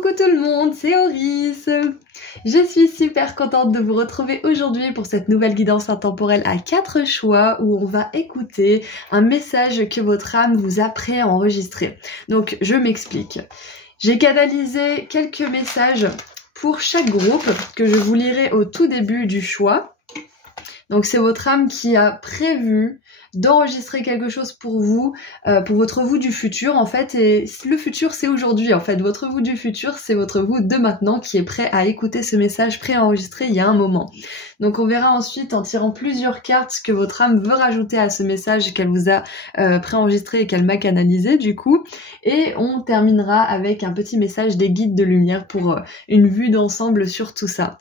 Coucou tout le monde, c'est Auris. Je suis super contente de vous retrouver aujourd'hui pour cette nouvelle guidance intemporelle à 4 choix où on va écouter un message que votre âme vous a préenregistré. Donc je m'explique. J'ai canalisé quelques messages pour chaque groupe que je vous lirai au tout début du choix. Donc c'est votre âme qui a prévu d'enregistrer quelque chose pour vous, pour votre vous du futur en fait, et le futur c'est aujourd'hui en fait, votre vous du futur c'est votre vous de maintenant qui est prêt à écouter ce message préenregistré il y a un moment. Donc on verra ensuite en tirant plusieurs cartes ce que votre âme veut rajouter à ce message qu'elle vous a préenregistré et qu'elle m'a canalisé du coup, et on terminera avec un petit message des guides de lumière pour une vue d'ensemble sur tout ça.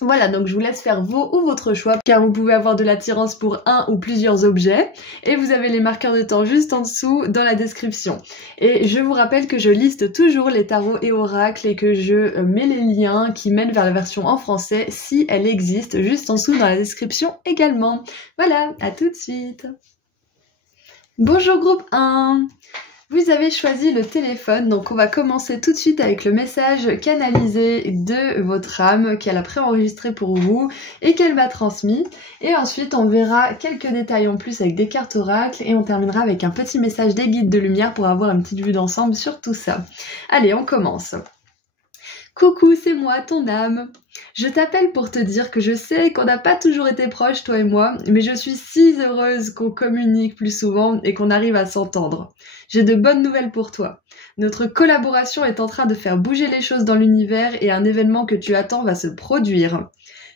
Voilà, donc je vous laisse faire vos ou votre choix, car vous pouvez avoir de l'attirance pour un ou plusieurs objets, et vous avez les marqueurs de temps juste en dessous dans la description. Et je vous rappelle que je liste toujours les tarots et oracles, et que je mets les liens qui mènent vers la version en français, si elle existe, juste en dessous dans la description également. Voilà, à tout de suite. Bonjour groupe 1. Vous avez choisi le téléphone, donc on va commencer tout de suite avec le message canalisé de votre âme qu'elle a préenregistré pour vous et qu'elle m'a transmis. Et ensuite on verra quelques détails en plus avec des cartes oracles et on terminera avec un petit message des guides de lumière pour avoir une petite vue d'ensemble sur tout ça. Allez, on commence. Coucou, c'est moi, ton âme. Je t'appelle pour te dire que je sais qu'on n'a pas toujours été proches, toi et moi, mais je suis si heureuse qu'on communique plus souvent et qu'on arrive à s'entendre. J'ai de bonnes nouvelles pour toi. Notre collaboration est en train de faire bouger les choses dans l'univers et un événement que tu attends va se produire.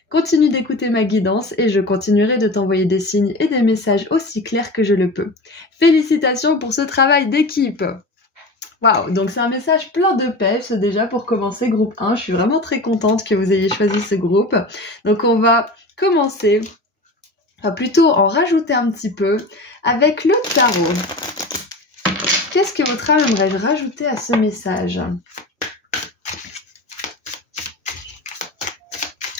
Continue d'écouter ma guidance et je continuerai de t'envoyer des signes et des messages aussi clairs que je le peux. Félicitations pour ce travail d'équipe! Waouh, donc c'est un message plein de peps déjà pour commencer groupe 1. Je suis vraiment très contente que vous ayez choisi ce groupe. Donc on va commencer, enfin plutôt en rajouter un petit peu avec le tarot. Qu'est-ce que votre âme aimerait rajouter à ce message ?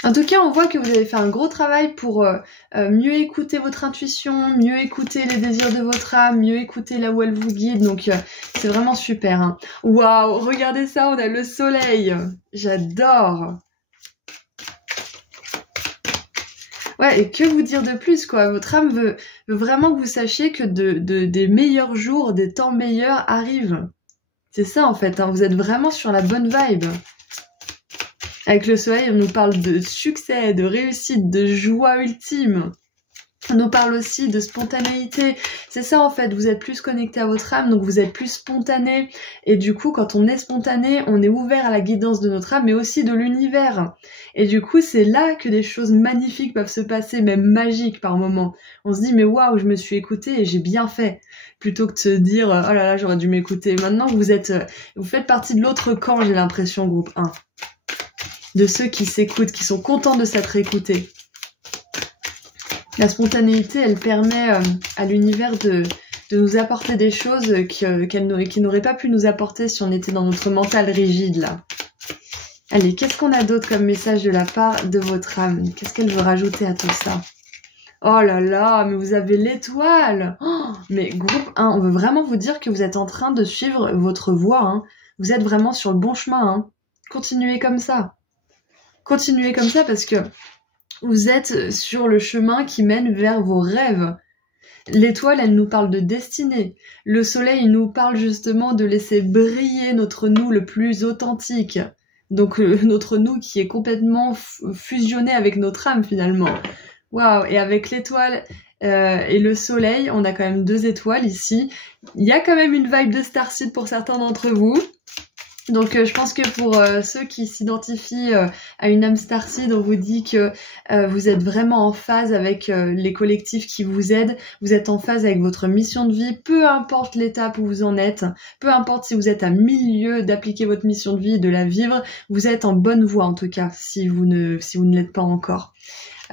En tout cas, on voit que vous avez fait un gros travail pour mieux écouter votre intuition, mieux écouter les désirs de votre âme, mieux écouter là où elle vous guide. Donc, c'est vraiment super. Hein. Waouh, regardez ça, on a le soleil. J'adore. Ouais, et que vous dire de plus, quoi. Votre âme veut vraiment que vous sachiez que des meilleurs jours, des temps meilleurs arrivent. C'est ça, en fait. Hein. Vous êtes vraiment sur la bonne vibe. Avec le soleil, on nous parle de succès, de réussite, de joie ultime. On nous parle aussi de spontanéité. C'est ça en fait, vous êtes plus connecté à votre âme, donc vous êtes plus spontané. Et du coup, quand on est spontané, on est ouvert à la guidance de notre âme, mais aussi de l'univers. Et du coup, c'est là que des choses magnifiques peuvent se passer, même magiques par moments. On se dit, mais waouh, je me suis écoutée et j'ai bien fait. Plutôt que de se dire, oh là là, j'aurais dû m'écouter. Maintenant, vous faites partie de l'autre camp, j'ai l'impression, groupe 1. De ceux qui s'écoutent, qui sont contents de s'être écoutés. La spontanéité, elle permet à l'univers de nous apporter des choses qui n'auraient pas pu nous apporter si on était dans notre mental rigide, là. Allez, qu'est-ce qu'on a d'autre comme message de la part de votre âme? Qu'est-ce qu'elle veut rajouter à tout ça? Oh là là, mais vous avez l'étoile! Oh, mais groupe 1, on veut vraiment vous dire que vous êtes en train de suivre votre voie. Hein. Vous êtes vraiment sur le bon chemin. Hein. Continuez comme ça. Continuez comme ça parce que vous êtes sur le chemin qui mène vers vos rêves. L'étoile, elle nous parle de destinée. Le soleil, il nous parle justement de laisser briller notre nous le plus authentique. Donc notre nous qui est complètement fusionné avec notre âme finalement. Waouh! Et avec l'étoile et le soleil, on a quand même 2 étoiles ici. Il y a quand même une vibe de Starseed pour certains d'entre vous. Donc je pense que pour ceux qui s'identifient à une âme Starseed, on vous dit que vous êtes vraiment en phase avec les collectifs qui vous aident, vous êtes en phase avec votre mission de vie, peu importe l'étape où vous en êtes, peu importe si vous êtes à milieu d'appliquer votre mission de vie et de la vivre, vous êtes en bonne voie en tout cas, si vous ne l'êtes pas encore.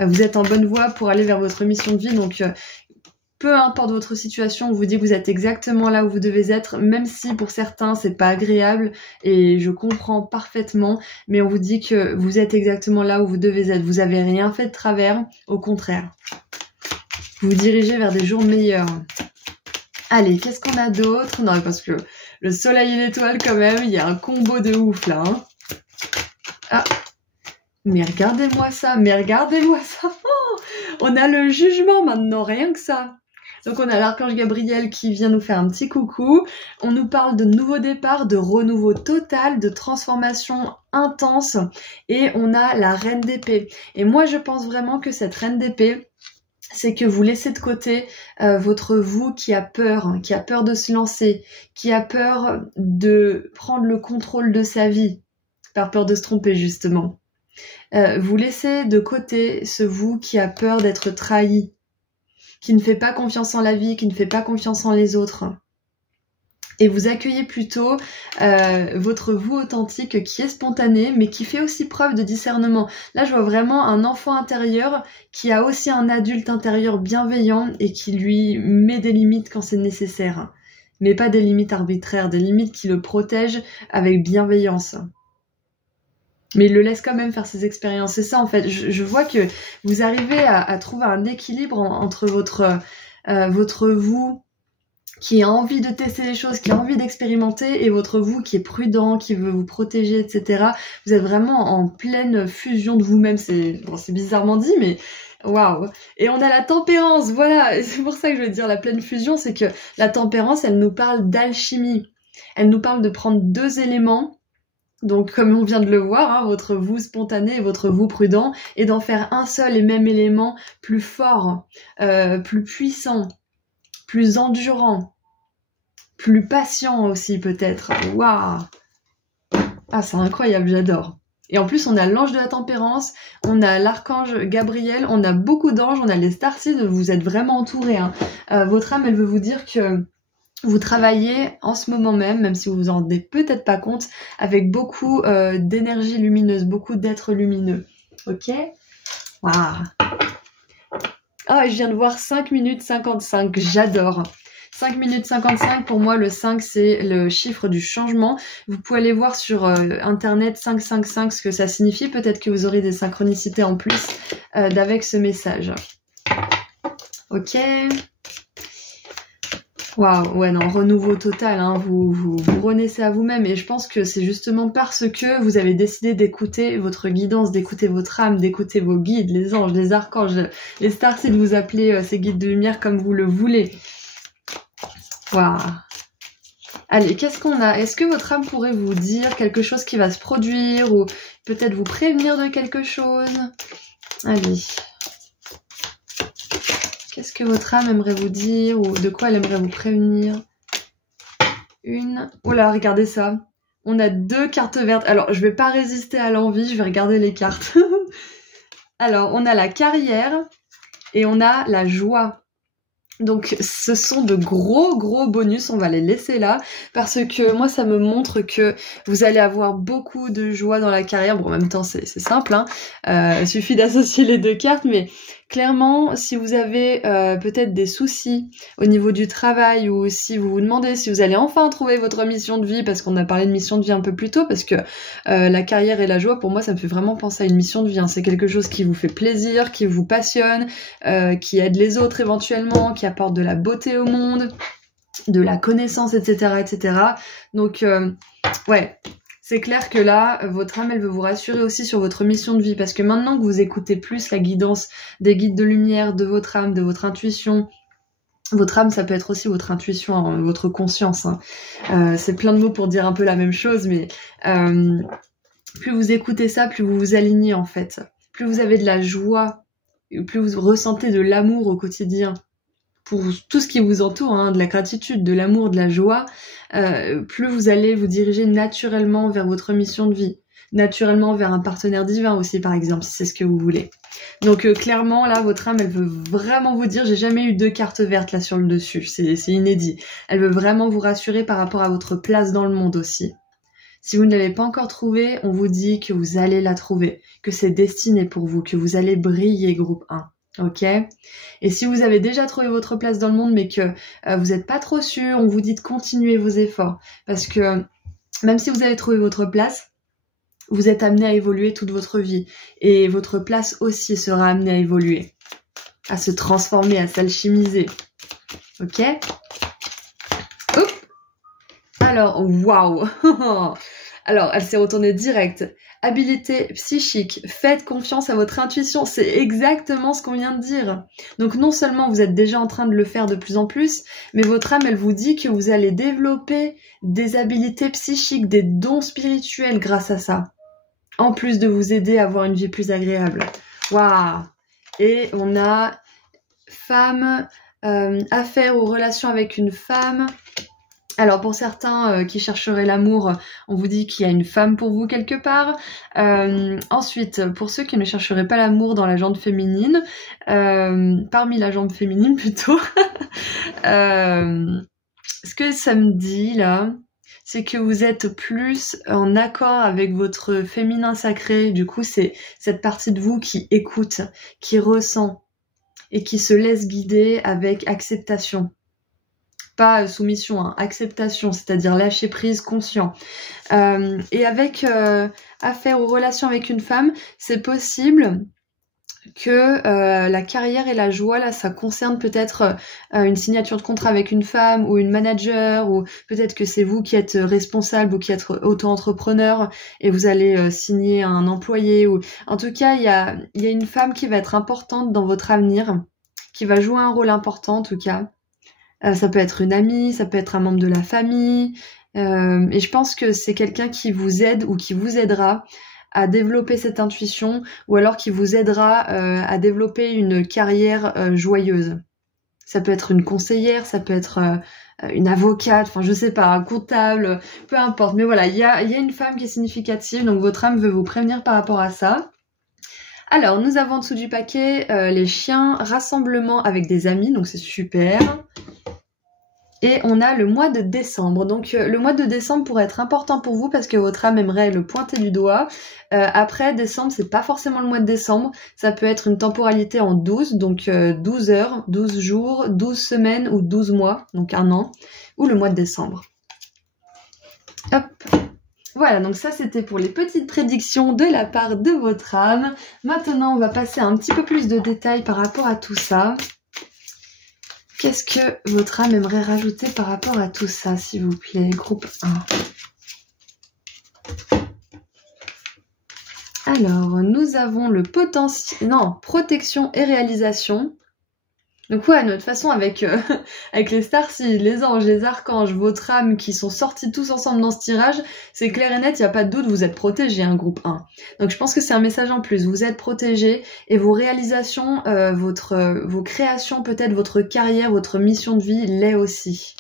Vous êtes en bonne voie pour aller vers votre mission de vie, donc peu importe votre situation, on vous dit que vous êtes exactement là où vous devez être, même si pour certains c'est pas agréable, et je comprends parfaitement, mais on vous dit que vous êtes exactement là où vous devez être. Vous avez rien fait de travers, au contraire. Vous vous dirigez vers des jours meilleurs. Allez, qu'est-ce qu'on a d'autre? Non, parce que le soleil et l'étoile quand même, il y a un combo de ouf là. Hein. Ah, mais regardez-moi ça, Oh, on a le jugement maintenant, rien que ça. Donc on a l'archange Gabriel qui vient nous faire un petit coucou. On nous parle de nouveau départ, de renouveau total, de transformation intense. Et on a la reine d'épée. Et moi je pense vraiment que cette reine d'épée, c'est que vous laissez de côté votre vous qui a peur de se lancer, qui a peur de prendre le contrôle de sa vie, par peur de se tromper justement. Vous laissez de côté ce vous qui a peur d'être trahi, qui ne fait pas confiance en la vie, qui ne fait pas confiance en les autres. Et vous accueillez plutôt votre vous authentique qui est spontané, mais qui fait aussi preuve de discernement. Là, je vois vraiment un enfant intérieur qui a aussi un adulte intérieur bienveillant et qui lui met des limites quand c'est nécessaire. Mais pas des limites arbitraires, des limites qui le protègent avec bienveillance. Mais il le laisse quand même faire ses expériences. C'est ça en fait, je vois que vous arrivez à trouver un équilibre entre votre vous qui a envie de tester les choses, qui a envie d'expérimenter, et votre vous qui est prudent, qui veut vous protéger, etc. Vous êtes vraiment en pleine fusion de vous-même. C'est bizarrement dit, mais waouh. Et on a la tempérance, voilà. Et c'est pour ça que je veux dire la pleine fusion, c'est que la tempérance, elle nous parle d'alchimie. Elle nous parle de prendre deux éléments, donc comme on vient de le voir, hein, votre vous spontané et votre vous prudent, et d'en faire un seul et même élément plus fort, plus puissant, plus endurant, plus patient aussi peut-être. Waouh! Ah, c'est incroyable, j'adore. Et en plus, on a l'ange de la tempérance, on a l'archange Gabriel, on a beaucoup d'anges, on a les starseeds, vous êtes vraiment entourés. Hein. Votre âme, elle veut vous dire que vous travaillez en ce moment même si vous vous en rendez peut-être pas compte, avec beaucoup d'énergie lumineuse, beaucoup d'êtres lumineux. Ok? Waouh! Ah, je viens de voir 5 minutes 55, j'adore. 5 minutes 55, pour moi, le 5, c'est le chiffre du changement. Vous pouvez aller voir sur internet 555 ce que ça signifie. Peut-être que vous aurez des synchronicités en plus d'avec ce message. Ok. Waouh, ouais, non, renouveau total, hein, vous renaissez à vous-même, et je pense que c'est justement parce que vous avez décidé d'écouter votre guidance, d'écouter votre âme, d'écouter vos guides, les anges, les archanges, les stars, c'est de vous appeler ces guides de lumière comme vous le voulez. Waouh. Allez, qu'est-ce qu'on a? Est-ce que votre âme pourrait vous dire quelque chose qui va se produire, ou peut-être vous prévenir de quelque chose? Allez. Qu'est-ce que votre âme aimerait vous dire, ou de quoi elle aimerait vous prévenir? Oh là, regardez ça. On a 2 cartes vertes. Alors, je vais pas résister à l'envie, je vais regarder les cartes. Alors, on a la carrière et on a la joie. Donc, ce sont de gros bonus, on va les laisser là, parce que moi, ça me montre que vous allez avoir beaucoup de joie dans la carrière. Bon, en même temps, c'est simple, hein. Il suffit d'associer les 2 cartes, mais clairement, si vous avez peut-être des soucis au niveau du travail, ou si vous vous demandez si vous allez enfin trouver votre mission de vie, parce qu'on a parlé de mission de vie un peu plus tôt, parce que la carrière et la joie, pour moi, ça me fait vraiment penser à une mission de vie, hein. C'est quelque chose qui vous fait plaisir, qui vous passionne, qui aide les autres éventuellement, qui apporte de la beauté au monde, de la connaissance, etc. etc. Donc, ouais... C'est clair que là, votre âme, elle veut vous rassurer aussi sur votre mission de vie, parce que maintenant que vous écoutez plus la guidance des guides de lumière, de votre âme, de votre intuition, votre âme, ça peut être aussi votre intuition, hein, votre conscience. Hein. C'est plein de mots pour dire un peu la même chose, mais plus vous écoutez ça, plus vous vous alignez en fait. Plus vous avez de la joie, plus vous ressentez de l'amour au quotidien, pour tout ce qui vous entoure, hein, de la gratitude, de l'amour, de la joie, plus vous allez vous diriger naturellement vers votre mission de vie, naturellement vers un partenaire divin aussi, par exemple, si c'est ce que vous voulez. Donc clairement, là, votre âme, elle veut vraiment vous dire, j'ai jamais eu 2 cartes vertes là sur le dessus, c'est inédit. Elle veut vraiment vous rassurer par rapport à votre place dans le monde aussi. Si vous ne l'avez pas encore trouvée, on vous dit que vous allez la trouver, que c'est destiné pour vous, que vous allez briller, groupe 1. Ok. Et si vous avez déjà trouvé votre place dans le monde, mais que vous n'êtes pas trop sûr, on vous dit de continuer vos efforts. Parce que même si vous avez trouvé votre place, vous êtes amené à évoluer toute votre vie. Et votre place aussi sera amenée à évoluer, à se transformer, à s'alchimiser. Ok. Hop. Alors, waouh. Alors, elle s'est retournée direct. Habilité psychique, faites confiance à votre intuition, c'est exactement ce qu'on vient de dire. Donc non seulement vous êtes déjà en train de le faire de plus en plus, mais votre âme, elle vous dit que vous allez développer des habilités psychiques, des dons spirituels grâce à ça. En plus de vous aider à avoir une vie plus agréable. Waouh. Et on a femme, affaires ou relations avec une femme. Alors pour certains qui chercheraient l'amour, on vous dit qu'il y a une femme pour vous quelque part. Ensuite, pour ceux qui ne chercheraient pas l'amour dans la jante féminine, parmi la jante féminine plutôt, ce que ça me dit là, c'est que vous êtes plus en accord avec votre féminin sacré. Du coup, c'est cette partie de vous qui écoute, qui ressent et qui se laisse guider avec acceptation. Pas soumission, hein, acceptation, c'est-à-dire lâcher prise conscient. Et avec affaire ou relation avec une femme, c'est possible que la carrière et la joie, là, ça concerne peut-être une signature de contrat avec une femme ou une manager, ou peut-être que c'est vous qui êtes responsable ou qui êtes auto-entrepreneur et vous allez signer un employé. Ou en tout cas, il y a une femme qui va être importante dans votre avenir, qui va jouer un rôle important en tout cas. Ça peut être une amie, ça peut être un membre de la famille, et je pense que c'est quelqu'un qui vous aide ou qui vous aidera à développer cette intuition, ou alors qui vous aidera à développer une carrière joyeuse. Ça peut être une conseillère, ça peut être une avocate, enfin je sais pas, un comptable, peu importe. Mais voilà, il y a une femme qui est significative, donc votre âme veut vous prévenir par rapport à ça. Alors, nous avons en dessous du paquet les chiens, rassemblement avec des amis, donc c'est super. Et on a le mois de décembre. Donc le mois de décembre pourrait être important pour vous parce que votre âme aimerait le pointer du doigt. Après, décembre, c'est pas forcément le mois de décembre. Ça peut être une temporalité en 12, donc 12 heures, 12 jours, 12 semaines ou 12 mois, donc un an, ou le mois de décembre. Hop. Voilà, donc ça c'était pour les petites prédictions de la part de votre âme. Maintenant, on va passer à un petit peu plus de détails par rapport à tout ça. Qu'est-ce que votre âme aimerait rajouter par rapport à tout ça, s'il vous plaît, groupe 1. Alors, nous avons le potentiel... Non, protection et réalisation. Donc ouais, de toute façon, avec les starseeds, les anges, les archanges, votre âme qui sont sortis tous ensemble dans ce tirage, c'est clair et net, il n'y a pas de doute, vous êtes protégés, hein, groupe 1. Donc je pense que c'est un message en plus, vous êtes protégés et vos réalisations, vos créations, peut-être votre carrière, votre mission de vie l'est aussi.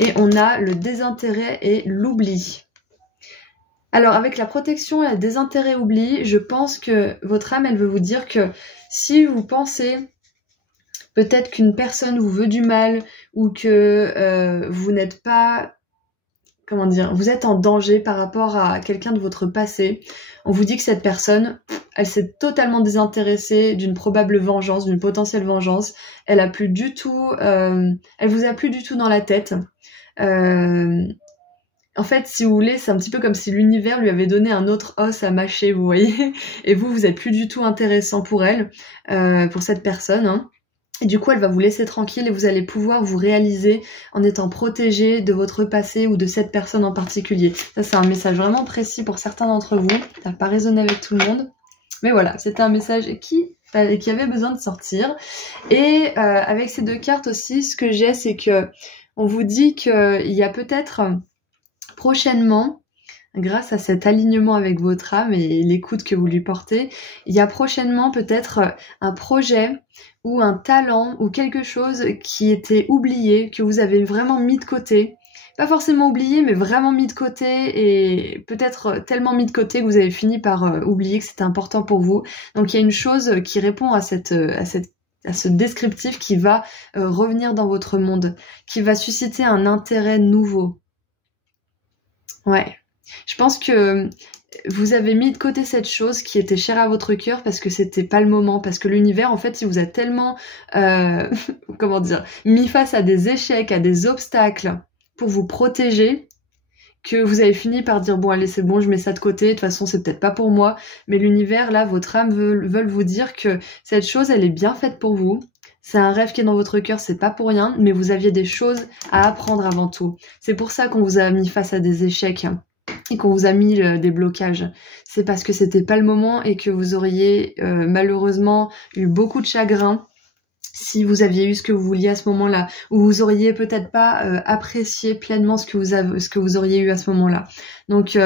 Et on a le désintérêt et l'oubli. Alors avec la protection et le désintérêt oubli, je pense que votre âme, elle veut vous dire que si vous pensez... Peut-être qu'une personne vous veut du mal ou que vous n'êtes pas, comment dire, vous êtes en danger par rapport à quelqu'un de votre passé. On vous dit que cette personne, elle s'est totalement désintéressée d'une probable vengeance, d'une potentielle vengeance. Elle a plus du tout, elle vous a plus du tout dans la tête. En fait, si vous voulez, c'est un petit peu comme si l'univers lui avait donné un autre os à mâcher, vous voyez. Et vous êtes plus du tout intéressant pour elle, pour cette personne, hein. Et du coup, elle va vous laisser tranquille et vous allez pouvoir vous réaliser en étant protégé de votre passé ou de cette personne en particulier. Ça, c'est un message vraiment précis pour certains d'entre vous. Ça n'a pas résonné avec tout le monde. Mais voilà, c'était un message qui avait besoin de sortir. Et avec ces deux cartes aussi, ce que j'ai, c'est que on vous dit qu'il y a peut-être prochainement, grâce à cet alignement avec votre âme et l'écoute que vous lui portez, il y a prochainement peut-être un projet ou un talent ou quelque chose qui était oublié, que vous avez vraiment mis de côté. Pas forcément oublié, mais vraiment mis de côté et peut-être tellement mis de côté que vous avez fini par oublier que c'était important pour vous. Donc il y a une chose qui répond à ce descriptif qui va revenir dans votre monde, qui va susciter un intérêt nouveau. Ouais. Je pense que vous avez mis de côté cette chose qui était chère à votre cœur parce que c'était pas le moment, parce que l'univers, en fait, il vous a tellement, comment dire, mis face à des échecs, à des obstacles pour vous protéger, que vous avez fini par dire, bon, allez, c'est bon, je mets ça de côté, de toute façon, c'est peut-être pas pour moi, mais l'univers, là, votre âme veut vous dire que cette chose, elle est bien faite pour vous, C'est un rêve qui est dans votre cœur, c'est pas pour rien, mais vous aviez des choses à apprendre avant tout. C'est pour ça qu'on vous a mis face à des échecs et qu'on vous a mis des blocages. C'est parce que c'était pas le moment et que vous auriez malheureusement eu beaucoup de chagrin si vous aviez eu ce que vous vouliez à ce moment-là, ou vous auriez peut-être pas apprécié pleinement ce que vous auriez eu à ce moment-là. Donc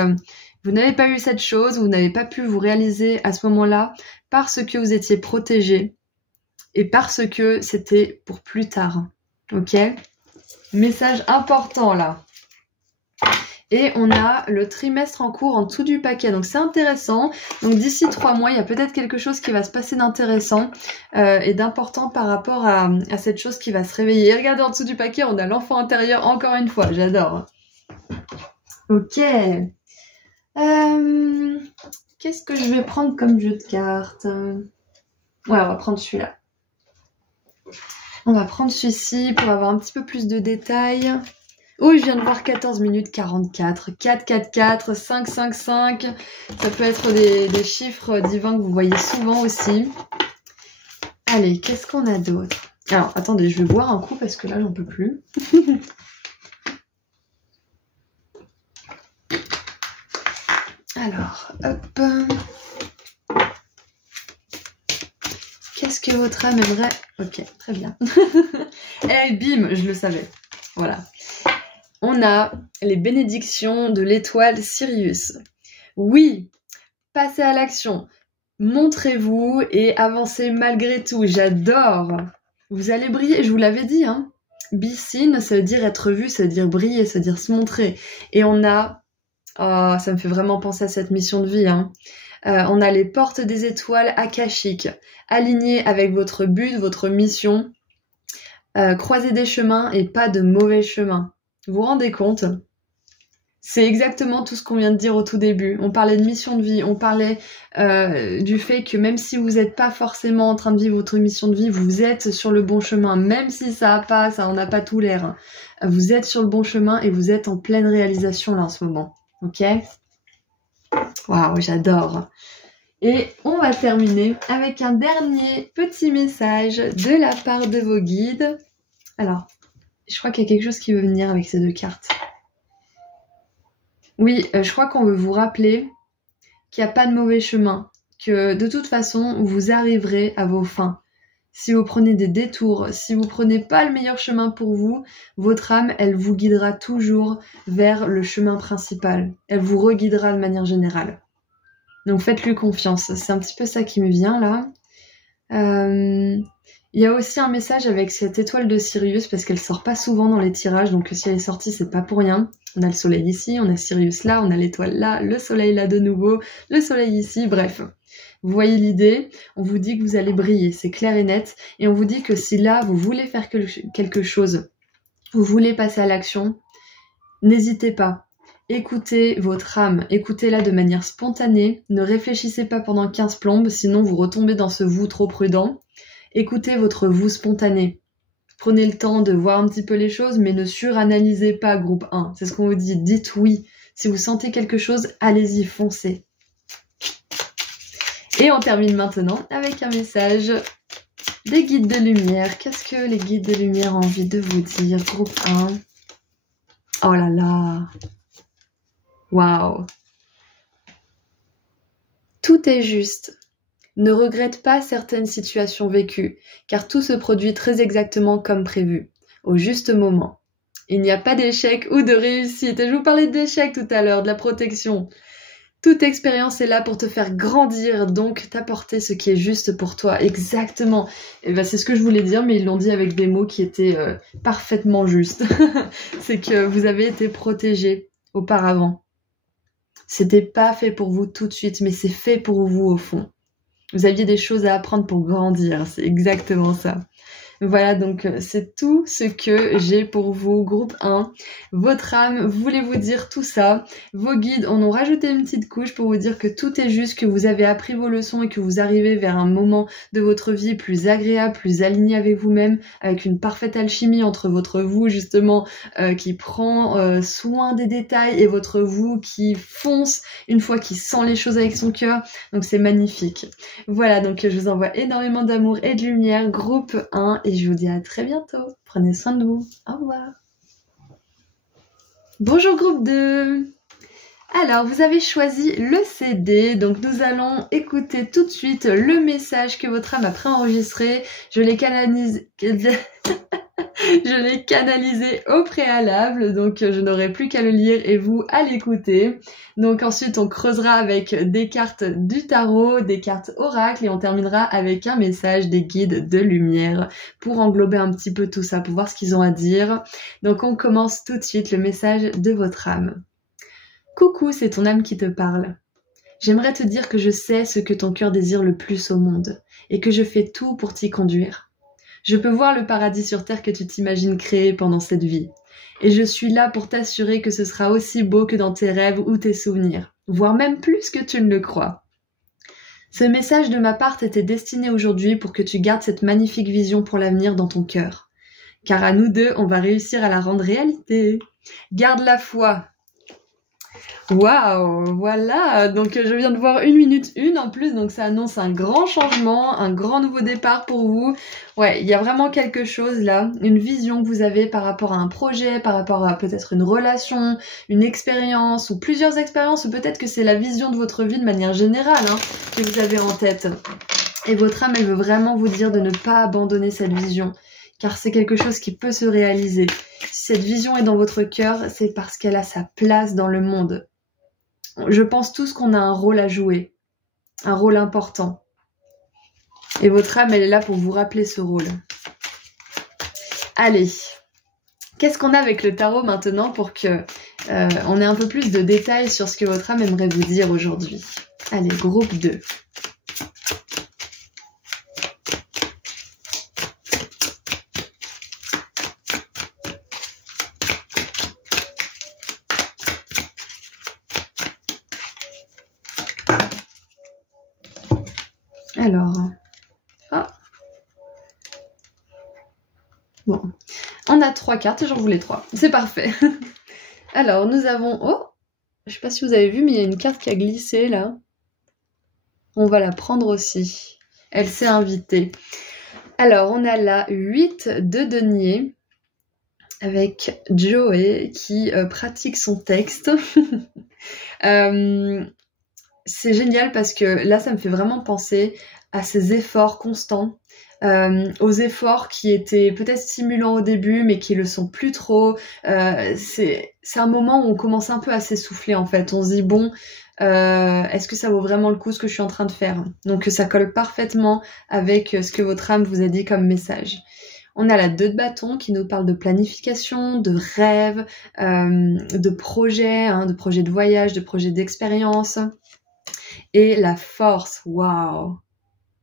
vous n'avez pas eu cette chose, vous n'avez pas pu vous réaliser à ce moment-là parce que vous étiez protégé et parce que c'était pour plus tard. Ok ? Message important là. Et on a le trimestre en cours en dessous du paquet. Donc c'est intéressant. Donc d'ici 3 mois, il y a peut-être quelque chose qui va se passer d'intéressant et d'important par rapport à cette chose qui va se réveiller. Et regardez en dessous du paquet, on a l'enfant intérieur encore une fois. J'adore. Ok. Qu'est-ce que je vais prendre comme jeu de cartes? Ouais, on va prendre celui-là. On va prendre celui-ci pour avoir un petit peu plus de détails. Oh, je viens de voir 14 minutes 44. 4, 4, 4, 5, 5, 5. Ça peut être des chiffres divins que vous voyez souvent aussi. Allez, qu'est-ce qu'on a d'autre? Alors, attendez, je vais boire un coup parce que là, j'en peux plus. Alors, hop. Qu'est-ce que votre âme aimerait? Ok, très bien. Et bim, je le savais. Voilà. On a les bénédictions de l'étoile Sirius. Oui, passez à l'action. Montrez-vous et avancez malgré tout. J'adore. Vous allez briller, je vous l'avais dit. Hein. Be seen, ça veut dire être vu, ça veut dire briller, ça veut dire se montrer. Et on a... Oh, ça me fait vraiment penser à cette mission de vie. Hein. On a les portes des étoiles akashiques, alignées avec votre but, votre mission. Croisez des chemins et pas de mauvais chemins. Vous vous rendez compte? C'est exactement tout ce qu'on vient de dire au tout début. On parlait de mission de vie, on parlait du fait que même si vous n'êtes pas forcément en train de vivre votre mission de vie, vous êtes sur le bon chemin, même si ça en a pas tout l'air. Vous êtes sur le bon chemin et vous êtes en pleine réalisation là en ce moment. Ok? Waouh, j'adore. Et on va terminer avec un dernier petit message de la part de vos guides. Alors, je crois qu'il y a quelque chose qui veut venir avec ces 2 cartes. Oui, je crois qu'on veut vous rappeler qu'il n'y a pas de mauvais chemin, que de toute façon, vous arriverez à vos fins. Si vous prenez des détours, si vous prenez pas le meilleur chemin pour vous, votre âme, elle vous guidera toujours vers le chemin principal. Elle vous reguidera de manière générale. Donc faites-lui confiance. C'est un petit peu ça qui me vient là. Il y a aussi un message avec cette étoile de Sirius parce qu'elle sort pas souvent dans les tirages, donc si elle est sortie, c'est pas pour rien. On a le soleil ici, on a Sirius là, on a l'étoile là, le soleil là de nouveau, le soleil ici, bref. Vous voyez l'idée, on vous dit que vous allez briller, c'est clair et net, et on vous dit que si là, vous voulez faire quelque chose, vous voulez passer à l'action, n'hésitez pas. Écoutez votre âme, écoutez-la de manière spontanée, ne réfléchissez pas pendant 15 plombes, sinon vous retombez dans ce vous trop prudent. Écoutez votre vous spontané. Prenez le temps de voir un petit peu les choses, mais ne suranalysez pas groupe 1. C'est ce qu'on vous dit, dites oui. Si vous sentez quelque chose, allez-y, foncez. Et on termine maintenant avec un message des guides de lumière. Qu'est-ce que les guides de lumière ont envie de vous dire, groupe 1? Oh là là! Waouh! Tout est juste. Ne regrette pas certaines situations vécues, car tout se produit très exactement comme prévu, au juste moment. Il n'y a pas d'échec ou de réussite. Et je vous parlais d'échec tout à l'heure, de la protection. Toute expérience est là pour te faire grandir, donc t'apporter ce qui est juste pour toi. Exactement. Et ben, c'est ce que je voulais dire, mais ils l'ont dit avec des mots qui étaient parfaitement justes. C'est que vous avez été protégé auparavant. C'était pas fait pour vous tout de suite, mais c'est fait pour vous au fond. Vous aviez des choses à apprendre pour grandir, c'est exactement ça. Voilà, donc c'est tout ce que j'ai pour vous, groupe 1. Votre âme voulait vous dire tout ça. Vos guides en ont rajouté une petite couche pour vous dire que tout est juste, que vous avez appris vos leçons et que vous arrivez vers un moment de votre vie plus agréable, plus aligné avec vous-même, avec une parfaite alchimie entre votre vous, justement, qui prend soin des détails et votre vous qui fonce une fois qu'il sent les choses avec son cœur. Donc c'est magnifique. Voilà, donc je vous envoie énormément d'amour et de lumière, groupe 1. et je vous dis à très bientôt. Prenez soin de vous. Au revoir. Bonjour groupe 2. Alors, vous avez choisi le CD, donc nous allons écouter tout de suite le message que votre âme a préenregistré. Je l'ai canalisé... Je l'ai canalisé au préalable, donc je n'aurai plus qu'à le lire et vous à l'écouter. Donc ensuite, on creusera avec des cartes du tarot, des cartes oracle et on terminera avec un message des guides de lumière pour englober un petit peu tout ça, pour voir ce qu'ils ont à dire. Donc on commence tout de suite le message de votre âme. Coucou, c'est ton âme qui te parle. J'aimerais te dire que je sais ce que ton cœur désire le plus au monde et que je fais tout pour t'y conduire. Je peux voir le paradis sur terre que tu t'imagines créer pendant cette vie. Et je suis là pour t'assurer que ce sera aussi beau que dans tes rêves ou tes souvenirs, voire même plus que tu ne le crois. Ce message de ma part t'était destiné aujourd'hui pour que tu gardes cette magnifique vision pour l'avenir dans ton cœur. Car à nous deux, on va réussir à la rendre réalité. Garde la foi. Waouh, voilà, donc je viens de voir 1 minute 1 en plus, donc ça annonce un grand changement, un grand nouveau départ pour vous. Ouais, il y a vraiment quelque chose là, une vision que vous avez par rapport à un projet, par rapport à peut-être une relation, une expérience ou plusieurs expériences, ou peut-être que c'est la vision de votre vie de manière générale que vous avez en tête. Et votre âme, elle veut vraiment vous dire de ne pas abandonner cette vision, car c'est quelque chose qui peut se réaliser. Si cette vision est dans votre cœur, c'est parce qu'elle a sa place dans le monde. Je pense tous qu'on a un rôle à jouer, un rôle important. Et votre âme, elle est là pour vous rappeler ce rôle. Allez, qu'est-ce qu'on a avec le tarot maintenant pour que on ait un peu plus de détails sur ce que votre âme aimerait vous dire aujourd'hui. Allez, groupe 2. Alors, bon, on a 3 cartes, j'en voulais 3, c'est parfait. Alors, nous avons, je sais pas si vous avez vu, mais il y a une carte qui a glissé là. On va la prendre aussi, elle s'est invitée. Alors, on a la 8 de denier, avec Joey qui pratique son texte. C'est génial parce que là, ça me fait vraiment penser à ces efforts constants, aux efforts qui étaient peut-être stimulants au début, mais qui le sont plus trop. C'est un moment où on commence un peu à s'essouffler en fait. On se dit bon, est-ce que ça vaut vraiment le coup ce que je suis en train de faire? Donc ça colle parfaitement avec ce que votre âme vous a dit comme message. On a la 2 de bâton qui nous parle de planification, de rêve, de projets, de projets de voyage, de projets d'expérience. Et la force, waouh,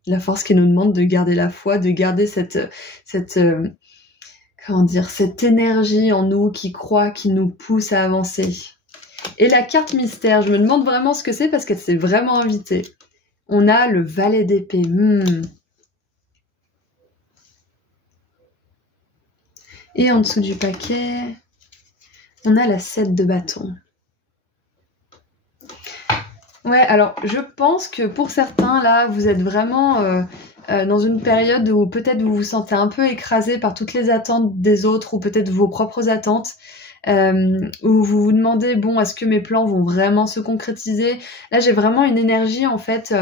la force qui nous demande de garder la foi, de garder cette énergie en nous qui croit, qui nous pousse à avancer. Et la carte mystère, je me demande vraiment ce que c'est parce qu'elle s'est vraiment invitée. On a le valet d'épée. Et en dessous du paquet, on a la 7 de bâton. Ouais, alors je pense que pour certains, là, vous êtes vraiment dans une période où peut-être vous vous sentez un peu écrasé par toutes les attentes des autres ou peut-être vos propres attentes, où vous vous demandez, bon, est-ce que mes plans vont vraiment se concrétiser? Là, j'ai vraiment une énergie, en fait,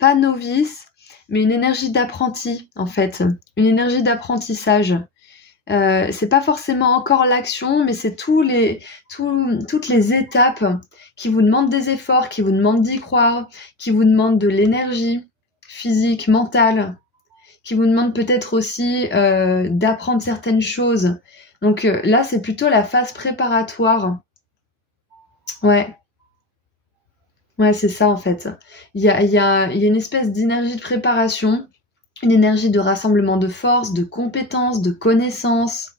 pas novice, mais une énergie d'apprenti, en fait, une énergie d'apprentissage. C'est pas forcément encore l'action, mais c'est toutes les étapes qui vous demandent des efforts, qui vous demandent d'y croire, qui vous demandent de l'énergie physique, mentale, qui vous demandent peut-être aussi d'apprendre certaines choses. Donc là, c'est plutôt la phase préparatoire. Ouais, c'est ça en fait. Il y a une espèce d'énergie de préparation, une énergie de rassemblement de forces, de compétences, de connaissances.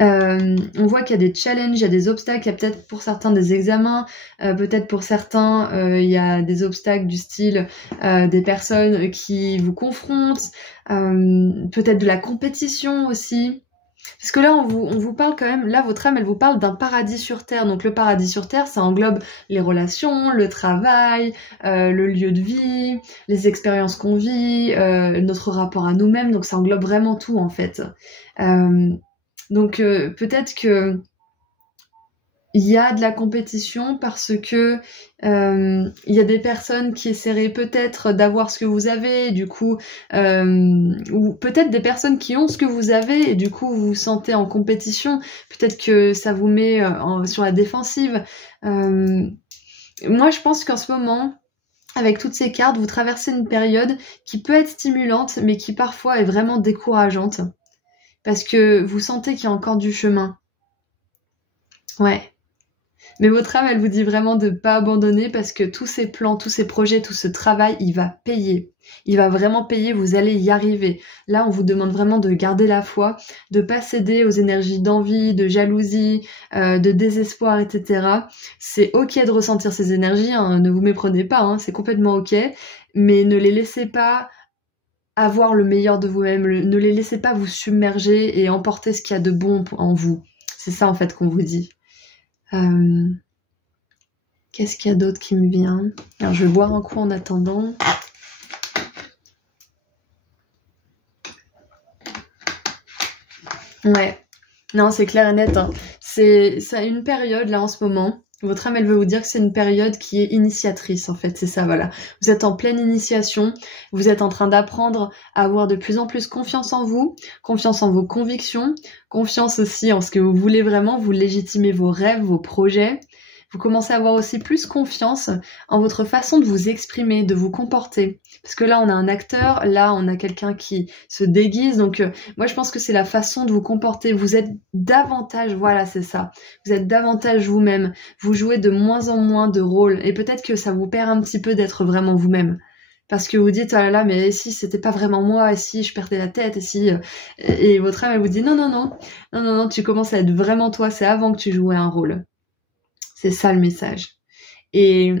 On voit qu'il y a des challenges, il y a des obstacles, il y a peut-être pour certains des examens, peut-être pour certains il y a des obstacles du style des personnes qui vous confrontent, peut-être de la compétition aussi. Parce que là, on vous parle quand même, là, votre âme, elle vous parle d'un paradis sur Terre. Donc le paradis sur Terre, ça englobe les relations, le travail, le lieu de vie, les expériences qu'on vit, notre rapport à nous-mêmes. Donc ça englobe vraiment tout, en fait. Donc peut-être que il y a de la compétition parce que il y a des personnes qui essaieraient peut-être d'avoir ce que vous avez, et du coup, ou peut-être des personnes qui ont ce que vous avez et du coup vous vous sentez en compétition. Peut-être que ça vous met sur la défensive. Moi, je pense qu'en ce moment, avec toutes ces cartes, vous traversez une période qui peut être stimulante, mais qui parfois est vraiment décourageante parce que vous sentez qu'il y a encore du chemin. Ouais. Mais votre âme, elle vous dit vraiment de pas abandonner parce que tous ces plans, tous ces projets, tout ce travail, il va payer. Il va vraiment payer, vous allez y arriver. Là, on vous demande vraiment de garder la foi, de pas céder aux énergies d'envie, de jalousie, de désespoir, etc. C'est ok de ressentir ces énergies, hein, ne vous méprenez pas, hein, c'est complètement ok, mais ne les laissez pas avoir le meilleur de vous-même, ne les laissez pas vous submerger et emporter ce qu'il y a de bon en vous. C'est ça en fait qu'on vous dit. Qu'est-ce qu'il y a d'autre qui me vient? Alors je vais boire un coup en attendant. Ouais, non c'est clair et net, hein. C'est une période là en ce moment. Votre âme elle veut vous dire que c'est une période qui est initiatrice en fait, c'est ça voilà. Vous êtes en pleine initiation, vous êtes en train d'apprendre à avoir de plus en plus confiance en vous, confiance en vos convictions, confiance aussi en ce que vous voulez vraiment, vous légitimez vos rêves, vos projets. Vous commencez à avoir aussi plus confiance en votre façon de vous exprimer, de vous comporter. Parce que là, on a un acteur, là, on a quelqu'un qui se déguise. Donc, moi, je pense que c'est la façon de vous comporter. Vous êtes davantage, voilà, c'est ça. Vous êtes davantage vous-même. Vous jouez de moins en moins de rôles. Et peut-être que ça vous perd un petit peu d'être vraiment vous-même. Parce que vous dites, oh là là, mais si c'était pas vraiment moi, et si je perdais la tête, et si... Et votre âme, elle vous dit, non, non, non, non, non, non, tu commences à être vraiment toi, c'est avant que tu jouais un rôle. C'est ça le message. Et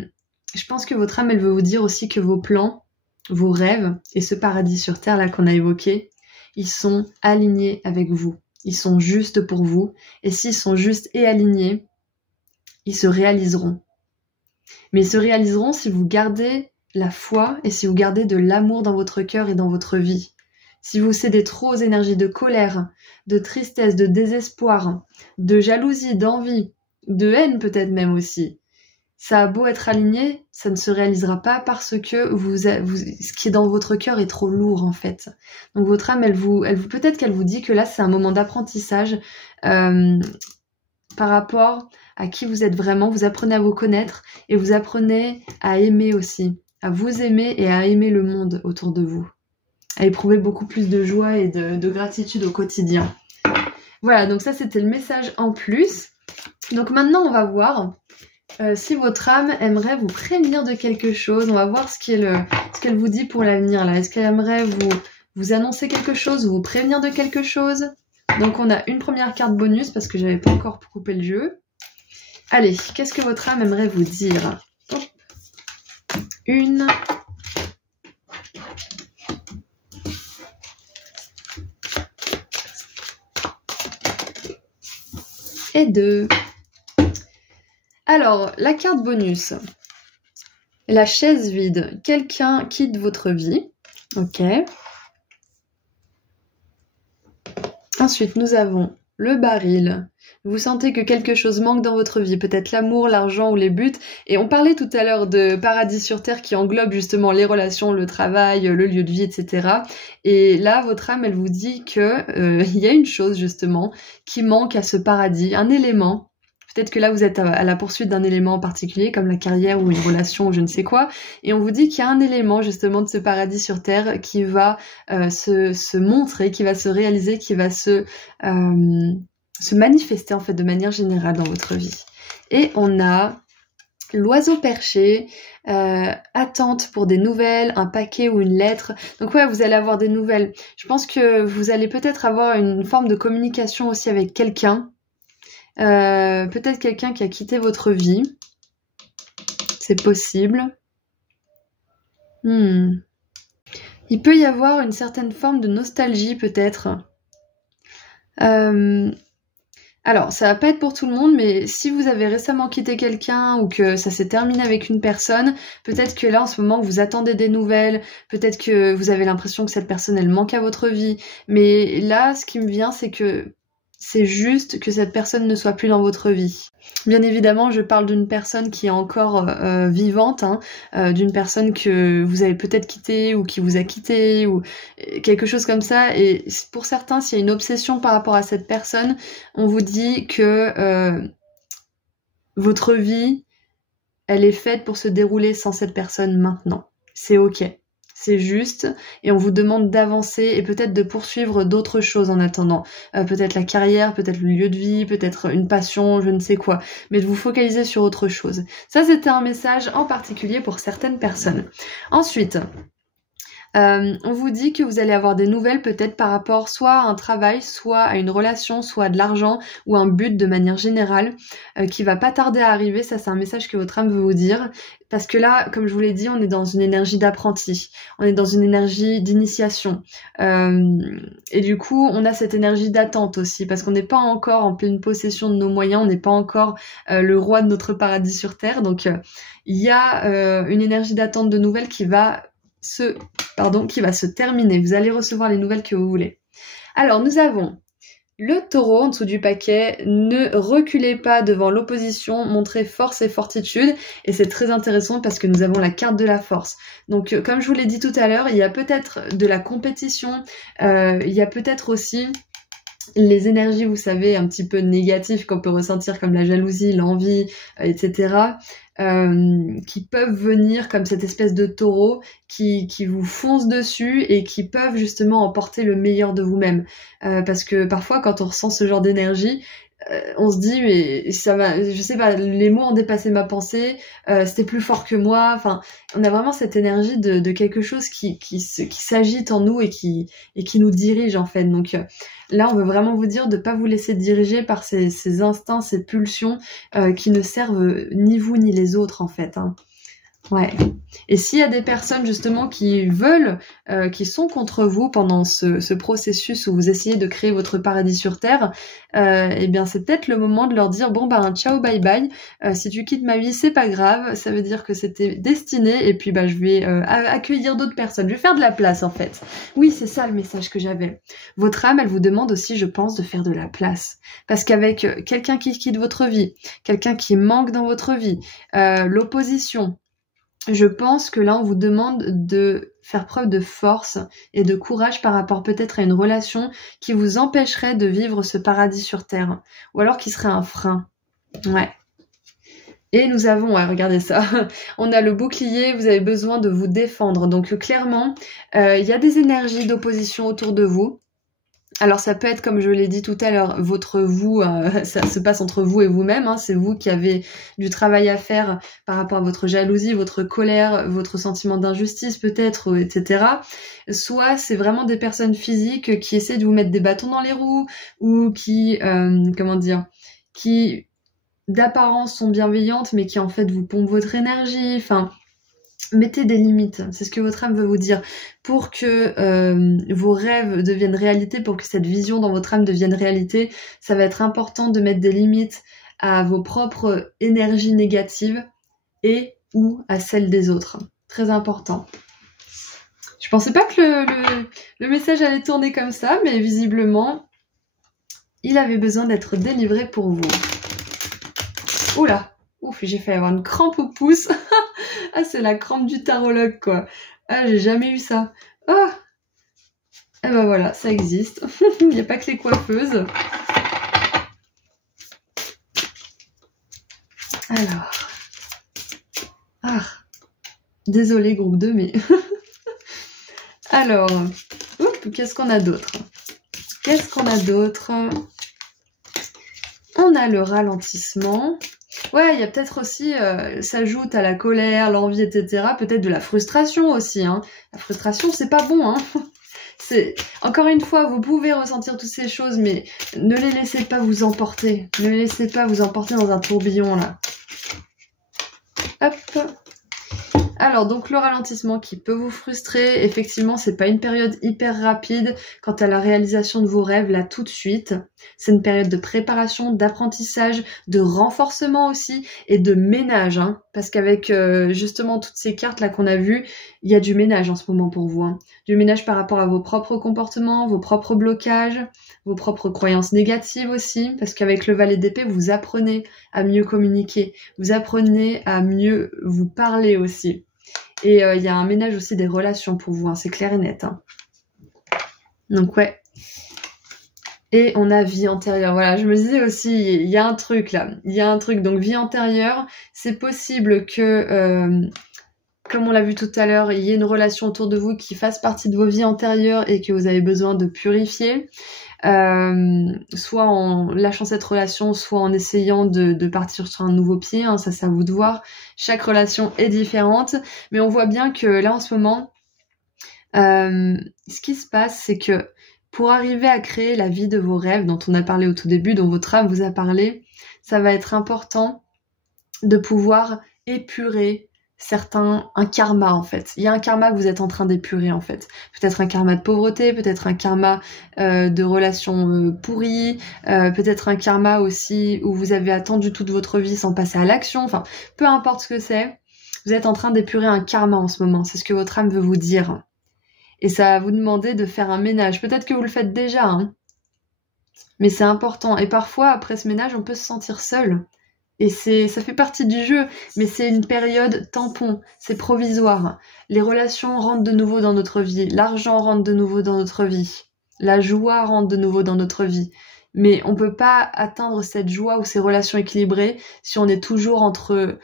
je pense que votre âme, elle veut vous dire aussi que vos plans, vos rêves, et ce paradis sur Terre là qu'on a évoqué, ils sont alignés avec vous. Ils sont justes pour vous. Et s'ils sont justes et alignés, ils se réaliseront. Mais ils se réaliseront si vous gardez la foi et si vous gardez de l'amour dans votre cœur et dans votre vie. Si vous cédez trop aux énergies de colère, de tristesse, de désespoir, de jalousie, d'envie, de haine peut-être même aussi, ça a beau être aligné, ça ne se réalisera pas parce que ce qui est dans votre cœur est trop lourd en fait. Donc votre âme, peut-être qu'elle vous dit que là c'est un moment d'apprentissage par rapport à qui vous êtes vraiment. Vous apprenez à vous connaître et vous apprenez à aimer aussi, à vous aimer et à aimer le monde autour de vous, à éprouver beaucoup plus de joie et de gratitude au quotidien. Voilà, donc ça c'était le message en plus. Donc maintenant on va voir si votre âme aimerait vous prévenir de quelque chose. On va voir ce qu'elle vous dit pour l'avenir là. Est-ce qu'elle aimerait vous annoncer quelque chose, vous prévenir de quelque chose? Donc on a une première carte bonus parce que j'avais pas encore coupé le jeu. Allez, qu'est-ce que votre âme aimerait vous dire? Hop. Une. Et deux. Alors, la carte bonus. La chaise vide. Quelqu'un quitte votre vie. Ok. Ensuite, nous avons le baril. Vous sentez que quelque chose manque dans votre vie, peut-être l'amour, l'argent ou les buts. Et on parlait tout à l'heure de paradis sur terre qui englobe justement les relations, le travail, le lieu de vie, etc. Et là, votre âme, elle vous dit que il y a une chose justement qui manque à ce paradis, un élément. Peut-être que là, vous êtes à la poursuite d'un élément en particulier, comme la carrière ou une relation ou je ne sais quoi. Et on vous dit qu'il y a un élément justement de ce paradis sur terre qui va se montrer, qui va se réaliser, qui va se manifester en fait de manière générale dans votre vie. Et on a l'oiseau perché, attente pour des nouvelles, un paquet ou une lettre. Donc ouais, vous allez avoir des nouvelles. Je pense que vous allez peut-être avoir une forme de communication aussi avec quelqu'un. Peut-être quelqu'un qui a quitté votre vie. C'est possible. Il peut y avoir une certaine forme de nostalgie peut-être. Alors, ça va pas être pour tout le monde, mais si vous avez récemment quitté quelqu'un ou que ça s'est terminé avec une personne, peut-être que là, en ce moment, vous attendez des nouvelles, peut-être que vous avez l'impression que cette personne, elle manque à votre vie. Mais là, ce qui me vient, c'est que c'est juste que cette personne ne soit plus dans votre vie. Bien évidemment, je parle d'une personne qui est encore vivante, hein, d'une personne que vous avez peut-être quittée ou qui vous a quitté ou quelque chose comme ça. Et pour certains, s'il y a une obsession par rapport à cette personne, on vous dit que votre vie, elle est faite pour se dérouler sans cette personne maintenant. C'est ok. C'est juste, et on vous demande d'avancer et peut-être de poursuivre d'autres choses en attendant. Peut-être la carrière, peut-être le lieu de vie, peut-être une passion, je ne sais quoi. Mais de vous focaliser sur autre chose. Ça, c'était un message en particulier pour certaines personnes. Ensuite, on vous dit que vous allez avoir des nouvelles peut-être par rapport soit à un travail, soit à une relation, soit à de l'argent ou un but de manière générale qui va pas tarder à arriver. Ça, c'est un message que votre âme veut vous dire. Parce que là, comme je vous l'ai dit, on est dans une énergie d'apprenti, on est dans une énergie d'initiation. Et du coup, on a cette énergie d'attente aussi, parce qu'on n'est pas encore en pleine possession de nos moyens, on n'est pas encore le roi de notre paradis sur Terre. Donc, il y a une énergie d'attente de nouvelles qui va se terminer. Vous allez recevoir les nouvelles que vous voulez. Alors, nous avons le taureau en dessous du paquet. Ne reculez pas devant l'opposition, montrez force et fortitude. Et c'est très intéressant parce que nous avons la carte de la force. Donc, comme je vous l'ai dit tout à l'heure, il y a peut-être de la compétition, il y a peut-être aussi les énergies, vous savez, un petit peu négatives qu'on peut ressentir comme la jalousie, l'envie, etc., qui peuvent venir comme cette espèce de taureau qui vous fonce dessus et qui peuvent justement emporter le meilleur de vous-même. Parce que parfois, quand on ressent ce genre d'énergie, on se dit mais ça va, je sais pas, les mots ont dépassé ma pensée, c'était plus fort que moi. Enfin, on a vraiment cette énergie de quelque chose qui s'agite en nous et qui nous dirige en fait. Donc là, on veut vraiment vous dire de pas vous laisser diriger par ces instincts, ces pulsions qui ne servent ni vous ni les autres en fait. Hein. Ouais. Et s'il y a des personnes justement qui veulent, qui sont contre vous pendant ce processus où vous essayez de créer votre paradis sur Terre, eh bien c'est peut-être le moment de leur dire bon bah ciao bye bye. Si tu quittes ma vie, c'est pas grave. Ça veut dire que c'était destiné et puis bah je vais accueillir d'autres personnes. Je vais faire de la place en fait. Oui, c'est ça le message que j'avais. Votre âme, elle vous demande aussi, je pense, de faire de la place parce qu'avec quelqu'un qui quitte votre vie, quelqu'un qui manque dans votre vie, l'opposition. Je pense que là, on vous demande de faire preuve de force et de courage par rapport peut-être à une relation qui vous empêcherait de vivre ce paradis sur Terre. Ou alors qui serait un frein. Ouais. Et nous avons, ouais, regardez ça, on a le bouclier, vous avez besoin de vous défendre. Donc clairement, il y a des énergies d'opposition autour de vous. Alors ça peut être, comme je l'ai dit tout à l'heure, votre vous, ça se passe entre vous et vous-même, hein, c'est vous qui avez du travail à faire par rapport à votre jalousie, votre colère, votre sentiment d'injustice peut-être, etc. Soit c'est vraiment des personnes physiques qui essaient de vous mettre des bâtons dans les roues ou qui, qui d'apparence sont bienveillantes mais qui en fait vous pompent votre énergie, enfin... Mettez des limites, c'est ce que votre âme veut vous dire, pour que vos rêves deviennent réalité, pour que cette vision dans votre âme devienne réalité, ça va être important de mettre des limites à vos propres énergies négatives et ou à celles des autres. Très important. Je pensais pas que le message allait tourner comme ça, mais visiblement, il avait besoin d'être délivré pour vous. Oula! Ouf, j'ai fait avoir une crampe au pouce. Ah, c'est la crampe du tarologue, quoi. Ah, j'ai jamais eu ça. Ah! Eh ben voilà, ça existe. Il n'y a pas que les coiffeuses. Alors. Ah. Désolée, groupe 2, mais... Alors. Qu'est-ce qu'on a d'autre? Qu'est-ce qu'on a d'autre? On a le ralentissement. Ouais, il y a peut-être aussi, s'ajoute à la colère, l'envie, etc. Peut-être de la frustration aussi. Hein. La frustration, c'est pas bon. Hein. Encore une fois, vous pouvez ressentir toutes ces choses, mais ne les laissez pas vous emporter. Ne les laissez pas vous emporter dans un tourbillon, là. Hop. Alors, donc, le ralentissement qui peut vous frustrer, effectivement, c'est pas une période hyper rapide quant à la réalisation de vos rêves, là, tout de suite. C'est une période de préparation, d'apprentissage, de renforcement aussi, et de ménage, hein. Parce qu'avec, justement, toutes ces cartes, là, qu'on a vues, il y a du ménage en ce moment pour vous, hein. Du ménage par rapport à vos propres comportements, vos propres blocages, vos propres croyances négatives aussi, parce qu'avec le valet d'épée, vous apprenez à mieux communiquer, vous apprenez à mieux vous parler aussi. Et il y a un ménage aussi des relations pour vous, hein, c'est clair et net, hein. Donc ouais. Et on a vie antérieure. Voilà, je me disais aussi, il y a un truc là. Il y a un truc. Donc vie antérieure, c'est possible que, comme on l'a vu tout à l'heure, il y ait une relation autour de vous qui fasse partie de vos vies antérieures et que vous avez besoin de purifier. Soit en lâchant cette relation, soit en essayant de partir sur un nouveau pied, hein, ça c'est à vous de voir. Chaque relation est différente, mais on voit bien que là en ce moment, ce qui se passe, c'est que pour arriver à créer la vie de vos rêves dont on a parlé au tout début, dont votre âme vous a parlé, ça va être important de pouvoir épurer un karma en fait. Il y a un karma que vous êtes en train d'épurer en fait. Peut-être un karma de pauvreté, peut-être un karma de relations pourries, peut-être un karma aussi où vous avez attendu toute votre vie sans passer à l'action. Enfin, peu importe ce que c'est, vous êtes en train d'épurer un karma en ce moment. C'est ce que votre âme veut vous dire. Et ça va vous demander de faire un ménage. Peut-être que vous le faites déjà, hein. Mais c'est important. Et parfois, après ce ménage, on peut se sentir seul. Et ça fait partie du jeu, mais c'est une période tampon, c'est provisoire. Les relations rentrent de nouveau dans notre vie, l'argent rentre de nouveau dans notre vie, la joie rentre de nouveau dans notre vie. Mais on peut pas atteindre cette joie ou ces relations équilibrées si on est toujours entre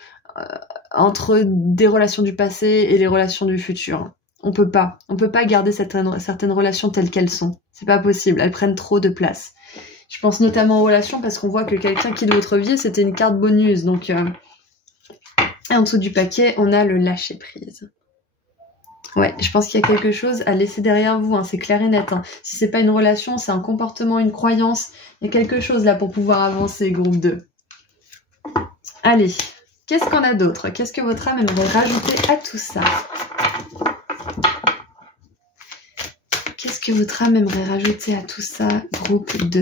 des relations du passé et les relations du futur. On peut pas garder certaines relations telles qu'elles sont. C'est pas possible, elles prennent trop de place. Je pense notamment aux relations parce qu'on voit que quelqu'un quitte votre vie, c'était une carte bonus. Donc, et en dessous du paquet, on a le lâcher prise. Ouais, je pense qu'il y a quelque chose à laisser derrière vous, hein, c'est clair et net. Hein. Si c'est pas une relation, c'est un comportement, une croyance. Il y a quelque chose là pour pouvoir avancer, groupe 2. Allez, qu'est-ce qu'on a d'autre? Qu'est-ce que votre âme aimerait rajouter à tout ça? Qu'est-ce que votre âme aimerait rajouter à tout ça, groupe 2?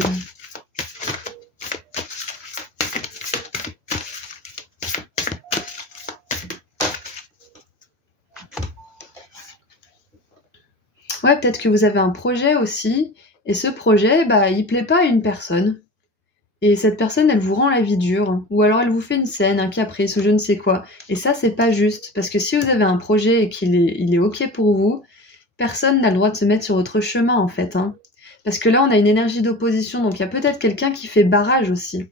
Ouais, peut-être que vous avez un projet aussi, et ce projet, bah, il plaît pas à une personne. Et cette personne, elle vous rend la vie dure, ou alors elle vous fait une scène, un caprice, ou je ne sais quoi. Et ça, c'est pas juste, parce que si vous avez un projet et il est ok pour vous, personne n'a le droit de se mettre sur votre chemin, en fait, hein. Parce que là, on a une énergie d'opposition, donc il y a peut-être quelqu'un qui fait barrage aussi.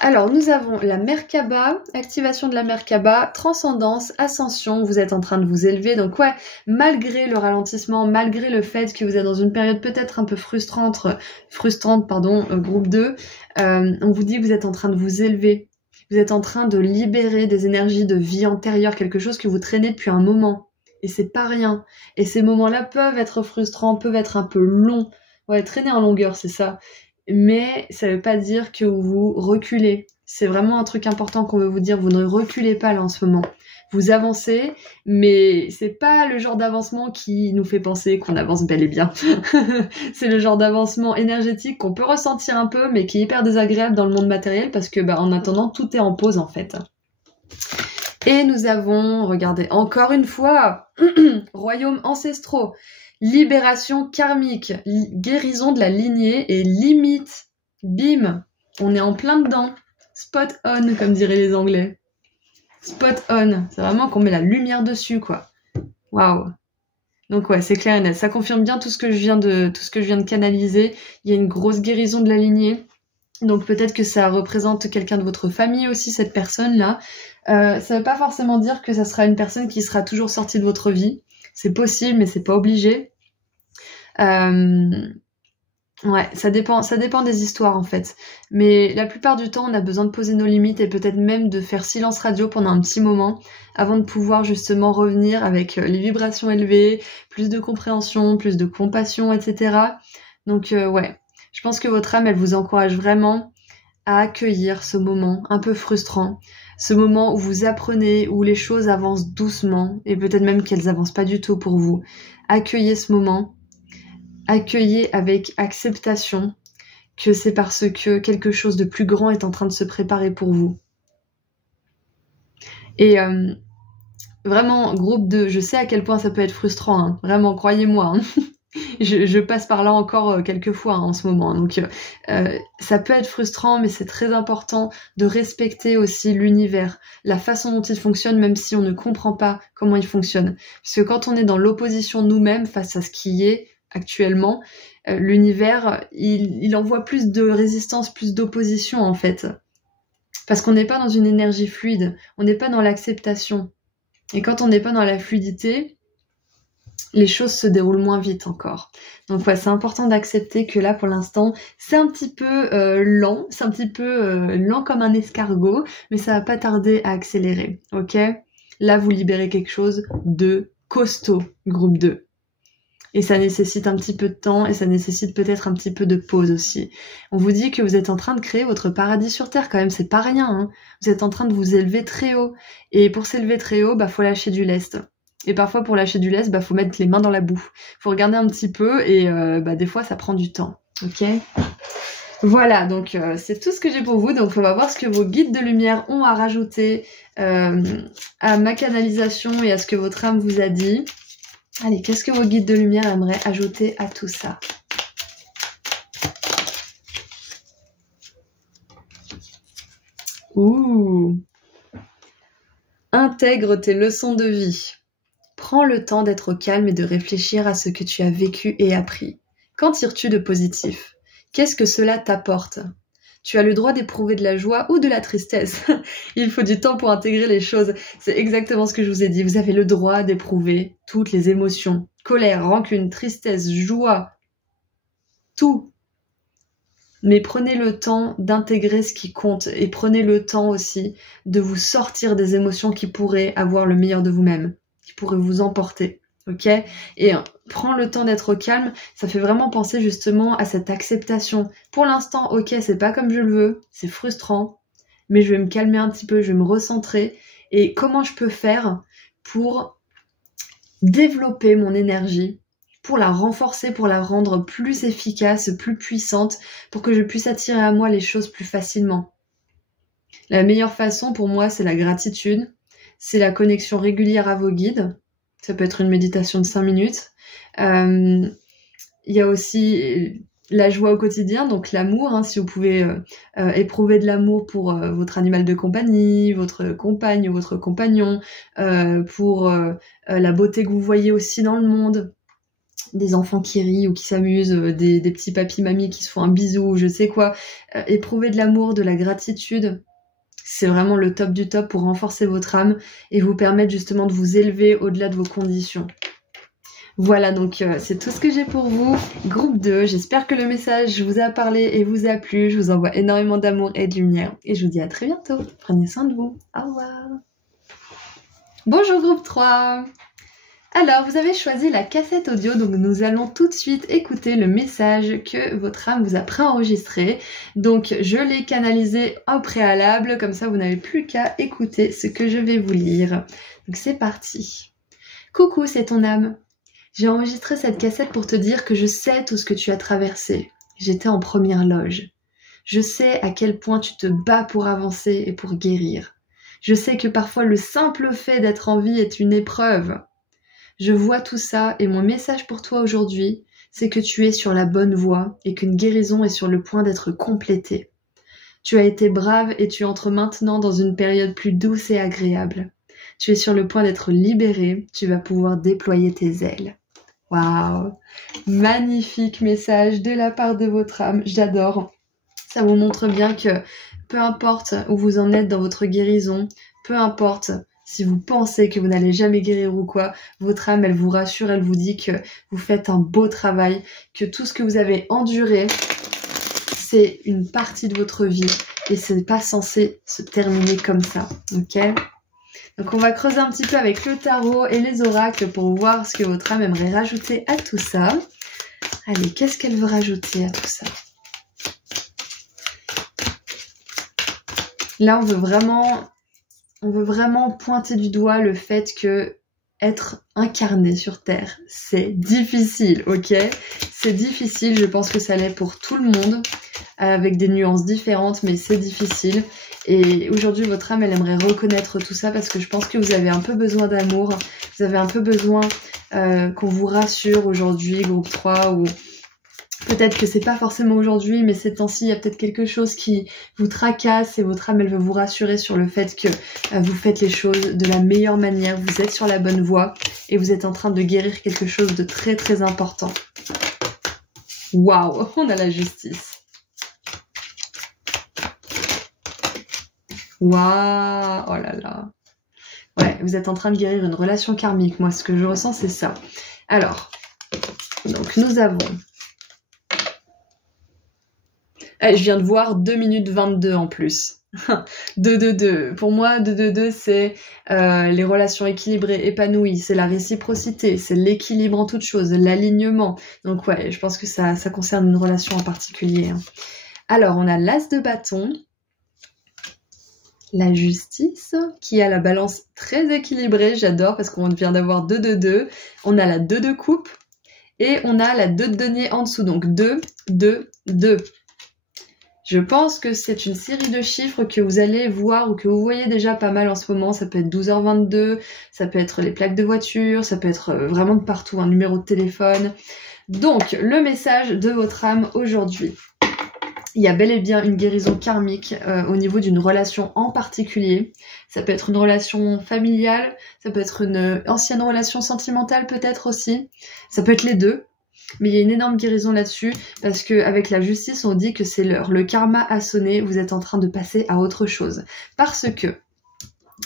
Alors, nous avons la Merkaba, activation de la Merkaba, transcendance, ascension, vous êtes en train de vous élever. Donc ouais, malgré le ralentissement, malgré le fait que vous êtes dans une période peut-être un peu frustrante, groupe 2, on vous dit que vous êtes en train de vous élever. Vous êtes en train de libérer des énergies de vie antérieure, quelque chose que vous traînez depuis un moment. Et c'est pas rien. Et ces moments-là peuvent être frustrants, peuvent être un peu longs. Ouais, traîner en longueur, c'est ça. Mais ça veut pas dire que vous reculez. C'est vraiment un truc important qu'on veut vous dire. Vous ne reculez pas là en ce moment. Vous avancez, mais c'est pas le genre d'avancement qui nous fait penser qu'on avance bel et bien. C'est le genre d'avancement énergétique qu'on peut ressentir un peu, mais qui est hyper désagréable dans le monde matériel parce que, en attendant, tout est en pause en fait. Et nous avons, regardez, encore une fois, royaumes ancestraux. Libération karmique, guérison de la lignée et limite. Bim, on est en plein dedans. Spot on, comme diraient les Anglais. Spot on, c'est vraiment qu'on met la lumière dessus, quoi. Waouh. Donc ouais, c'est clair et net. Ça confirme bien tout ce que je viens de canaliser. Il y a une grosse guérison de la lignée. Donc peut-être que ça représente quelqu'un de votre famille aussi, cette personne-là. Ça veut pas forcément dire que ça sera une personne qui sera toujours sortie de votre vie. C'est possible, mais c'est pas obligé. Ouais, ça dépend des histoires en fait. Mais la plupart du temps, on a besoin de poser nos limites et peut-être même de faire silence radio pendant un petit moment avant de pouvoir justement revenir avec les vibrations élevées, plus de compréhension, plus de compassion, etc. Donc ouais, je pense que votre âme, elle vous encourage vraiment à accueillir ce moment un peu frustrant, ce moment où vous apprenez, où les choses avancent doucement, et peut-être même qu'elles avancent pas du tout pour vous. Accueillez ce moment, accueillez avec acceptation que c'est parce que quelque chose de plus grand est en train de se préparer pour vous. Et vraiment, groupe 2, je sais à quel point ça peut être frustrant, hein. Vraiment, croyez-moi. Hein. Je passe par là encore quelques fois en ce moment. Donc ça peut être frustrant, mais c'est très important de respecter aussi l'univers, la façon dont il fonctionne, même si on ne comprend pas comment il fonctionne. Parce que quand on est dans l'opposition nous-mêmes face à ce qui est actuellement, l'univers, il envoie plus de résistance, plus d'opposition en fait. Parce qu'on n'est pas dans une énergie fluide, on n'est pas dans l'acceptation. Et quand on n'est pas dans la fluidité, les choses se déroulent moins vite encore. Donc ouais, c'est important d'accepter que là, pour l'instant, c'est un petit peu lent, c'est un petit peu lent comme un escargot, mais ça va pas tarder à accélérer, ok? Là, vous libérez quelque chose de costaud, groupe 2. Et ça nécessite un petit peu de temps, et ça nécessite peut-être un petit peu de pause aussi. On vous dit que vous êtes en train de créer votre paradis sur Terre, quand même, c'est pas rien, hein. Vous êtes en train de vous élever très haut. Et pour s'élever très haut, faut lâcher du lest. Et parfois, pour lâcher du lest, faut mettre les mains dans la boue. Faut regarder un petit peu, et des fois, ça prend du temps. Ok ? Voilà, donc c'est tout ce que j'ai pour vous. Donc on va voir ce que vos guides de lumière ont à rajouter à ma canalisation et à ce que votre âme vous a dit. Allez, qu'est-ce que vos guides de lumière aimeraient ajouter à tout ça? Ouh! Intègre tes leçons de vie. Prends le temps d'être au calme et de réfléchir à ce que tu as vécu et appris. Qu'en tires-tu de positif? Qu'est-ce que cela t'apporte? Tu as le droit d'éprouver de la joie ou de la tristesse. Il faut du temps pour intégrer les choses. C'est exactement ce que je vous ai dit. Vous avez le droit d'éprouver toutes les émotions. Colère, rancune, tristesse, joie. Tout. Mais prenez le temps d'intégrer ce qui compte. Et prenez le temps aussi de vous sortir des émotions qui pourraient avoir le meilleur de vous-même. Qui pourraient vous emporter. Ok? Et prends le temps d'être au calme, ça fait vraiment penser justement à cette acceptation. Pour l'instant, ok, c'est pas comme je le veux, c'est frustrant, mais je vais me calmer un petit peu, je vais me recentrer. Et comment je peux faire pour développer mon énergie, pour la renforcer, pour la rendre plus efficace, plus puissante, pour que je puisse attirer à moi les choses plus facilement. La meilleure façon pour moi, c'est la gratitude, c'est la connexion régulière à vos guides. Ça peut être une méditation de 5 minutes. Il y a aussi la joie au quotidien, donc l'amour, hein, si vous pouvez éprouver de l'amour pour votre animal de compagnie, votre compagne ou votre compagnon, pour la beauté que vous voyez aussi dans le monde, des enfants qui rient ou qui s'amusent, des petits papis-mamies qui se font un bisou, je sais quoi. Éprouver de l'amour, de la gratitude. C'est vraiment le top du top pour renforcer votre âme et vous permettre justement de vous élever au-delà de vos conditions. Voilà, donc c'est tout ce que j'ai pour vous. Groupe 2, j'espère que le message vous a parlé et vous a plu. Je vous envoie énormément d'amour et de lumière. Et je vous dis à très bientôt. Prenez soin de vous. Au revoir. Bonjour groupe 3. Alors, vous avez choisi la cassette audio, donc nous allons tout de suite écouter le message que votre âme vous a préenregistré. Donc, je l'ai canalisé au préalable, comme ça vous n'avez plus qu'à écouter ce que je vais vous lire. Donc, c'est parti. Coucou, c'est ton âme. J'ai enregistré cette cassette pour te dire que je sais tout ce que tu as traversé. J'étais en première loge. Je sais à quel point tu te bats pour avancer et pour guérir. Je sais que parfois le simple fait d'être en vie est une épreuve. Je vois tout ça et mon message pour toi aujourd'hui, c'est que tu es sur la bonne voie et qu'une guérison est sur le point d'être complétée. Tu as été brave et tu entres maintenant dans une période plus douce et agréable. Tu es sur le point d'être libéré, tu vas pouvoir déployer tes ailes. Waouh! Magnifique message de la part de votre âme, j'adore. Ça vous montre bien que peu importe où vous en êtes dans votre guérison, peu importe si vous pensez que vous n'allez jamais guérir ou quoi, votre âme, elle vous rassure, elle vous dit que vous faites un beau travail, que tout ce que vous avez enduré, c'est une partie de votre vie et ce n'est pas censé se terminer comme ça, ok? Donc on va creuser un petit peu avec le tarot et les oracles pour voir ce que votre âme aimerait rajouter à tout ça. Allez, qu'est-ce qu'elle veut rajouter à tout ça? Là, on veut vraiment pointer du doigt le fait que être incarné sur Terre, c'est difficile, ok? C'est difficile, je pense que ça l'est pour tout le monde, avec des nuances différentes, mais c'est difficile. Et aujourd'hui, votre âme, elle aimerait reconnaître tout ça parce que je pense que vous avez un peu besoin d'amour, vous avez un peu besoin qu'on vous rassure aujourd'hui, groupe 3, ou peut-être que c'est pas forcément aujourd'hui, mais ces temps-ci, il y a peut-être quelque chose qui vous tracasse et votre âme, elle veut vous rassurer sur le fait que vous faites les choses de la meilleure manière, vous êtes sur la bonne voie et vous êtes en train de guérir quelque chose de très très important. Waouh, on a la justice. Waouh, oh là là. Ouais, vous êtes en train de guérir une relation karmique. Moi, ce que je ressens, c'est ça. Alors, donc nous avons... je viens de voir 2 minutes 22 en plus. 2-2-2. Pour moi, 2-2-2, c'est les relations équilibrées, épanouies, c'est la réciprocité, c'est l'équilibre en toute chose, l'alignement. Donc ouais, je pense que ça concerne une relation en particulier. Hein. Alors, on a l'as de bâton, la justice, qui a la balance très équilibrée, j'adore, parce qu'on vient d'avoir 2-2-2. On a la 2 de coupe, et on a la 2 de denier en dessous, donc 2, 2, 2. Je pense que c'est une série de chiffres que vous allez voir ou que vous voyez déjà pas mal en ce moment. Ça peut être 12h22, ça peut être les plaques de voiture, ça peut être vraiment de partout, un numéro de téléphone. Donc, le message de votre âme aujourd'hui. Il y a bel et bien une guérison karmique au niveau d'une relation en particulier. Ça peut être une relation familiale, ça peut être une ancienne relation sentimentale peut-être aussi. Ça peut être les deux. Mais il y a une énorme guérison là-dessus parce que avec la justice, on dit que c'est l'heure. Le karma a sonné, vous êtes en train de passer à autre chose. Parce que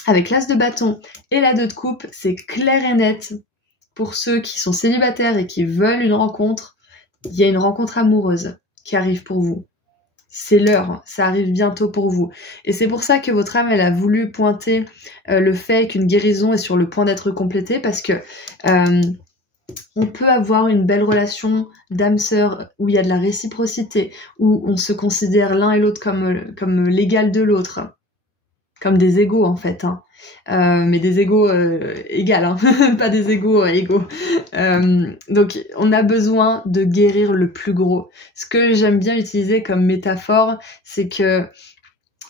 avec l'as de bâton et la 2 de coupe, c'est clair et net. Pour ceux qui sont célibataires et qui veulent une rencontre, il y a une rencontre amoureuse qui arrive pour vous. C'est l'heure, ça arrive bientôt pour vous. Et c'est pour ça que votre âme, elle a voulu pointer le fait qu'une guérison est sur le point d'être complétée parce que... on peut avoir une belle relation d'âme-sœur où il y a de la réciprocité, où on se considère l'un et l'autre comme l'égal de l'autre, comme des égaux en fait, hein. Mais des égaux égales, hein. Pas des égaux égaux. Donc on a besoin de guérir le plus gros. Ce que j'aime bien utiliser comme métaphore, c'est que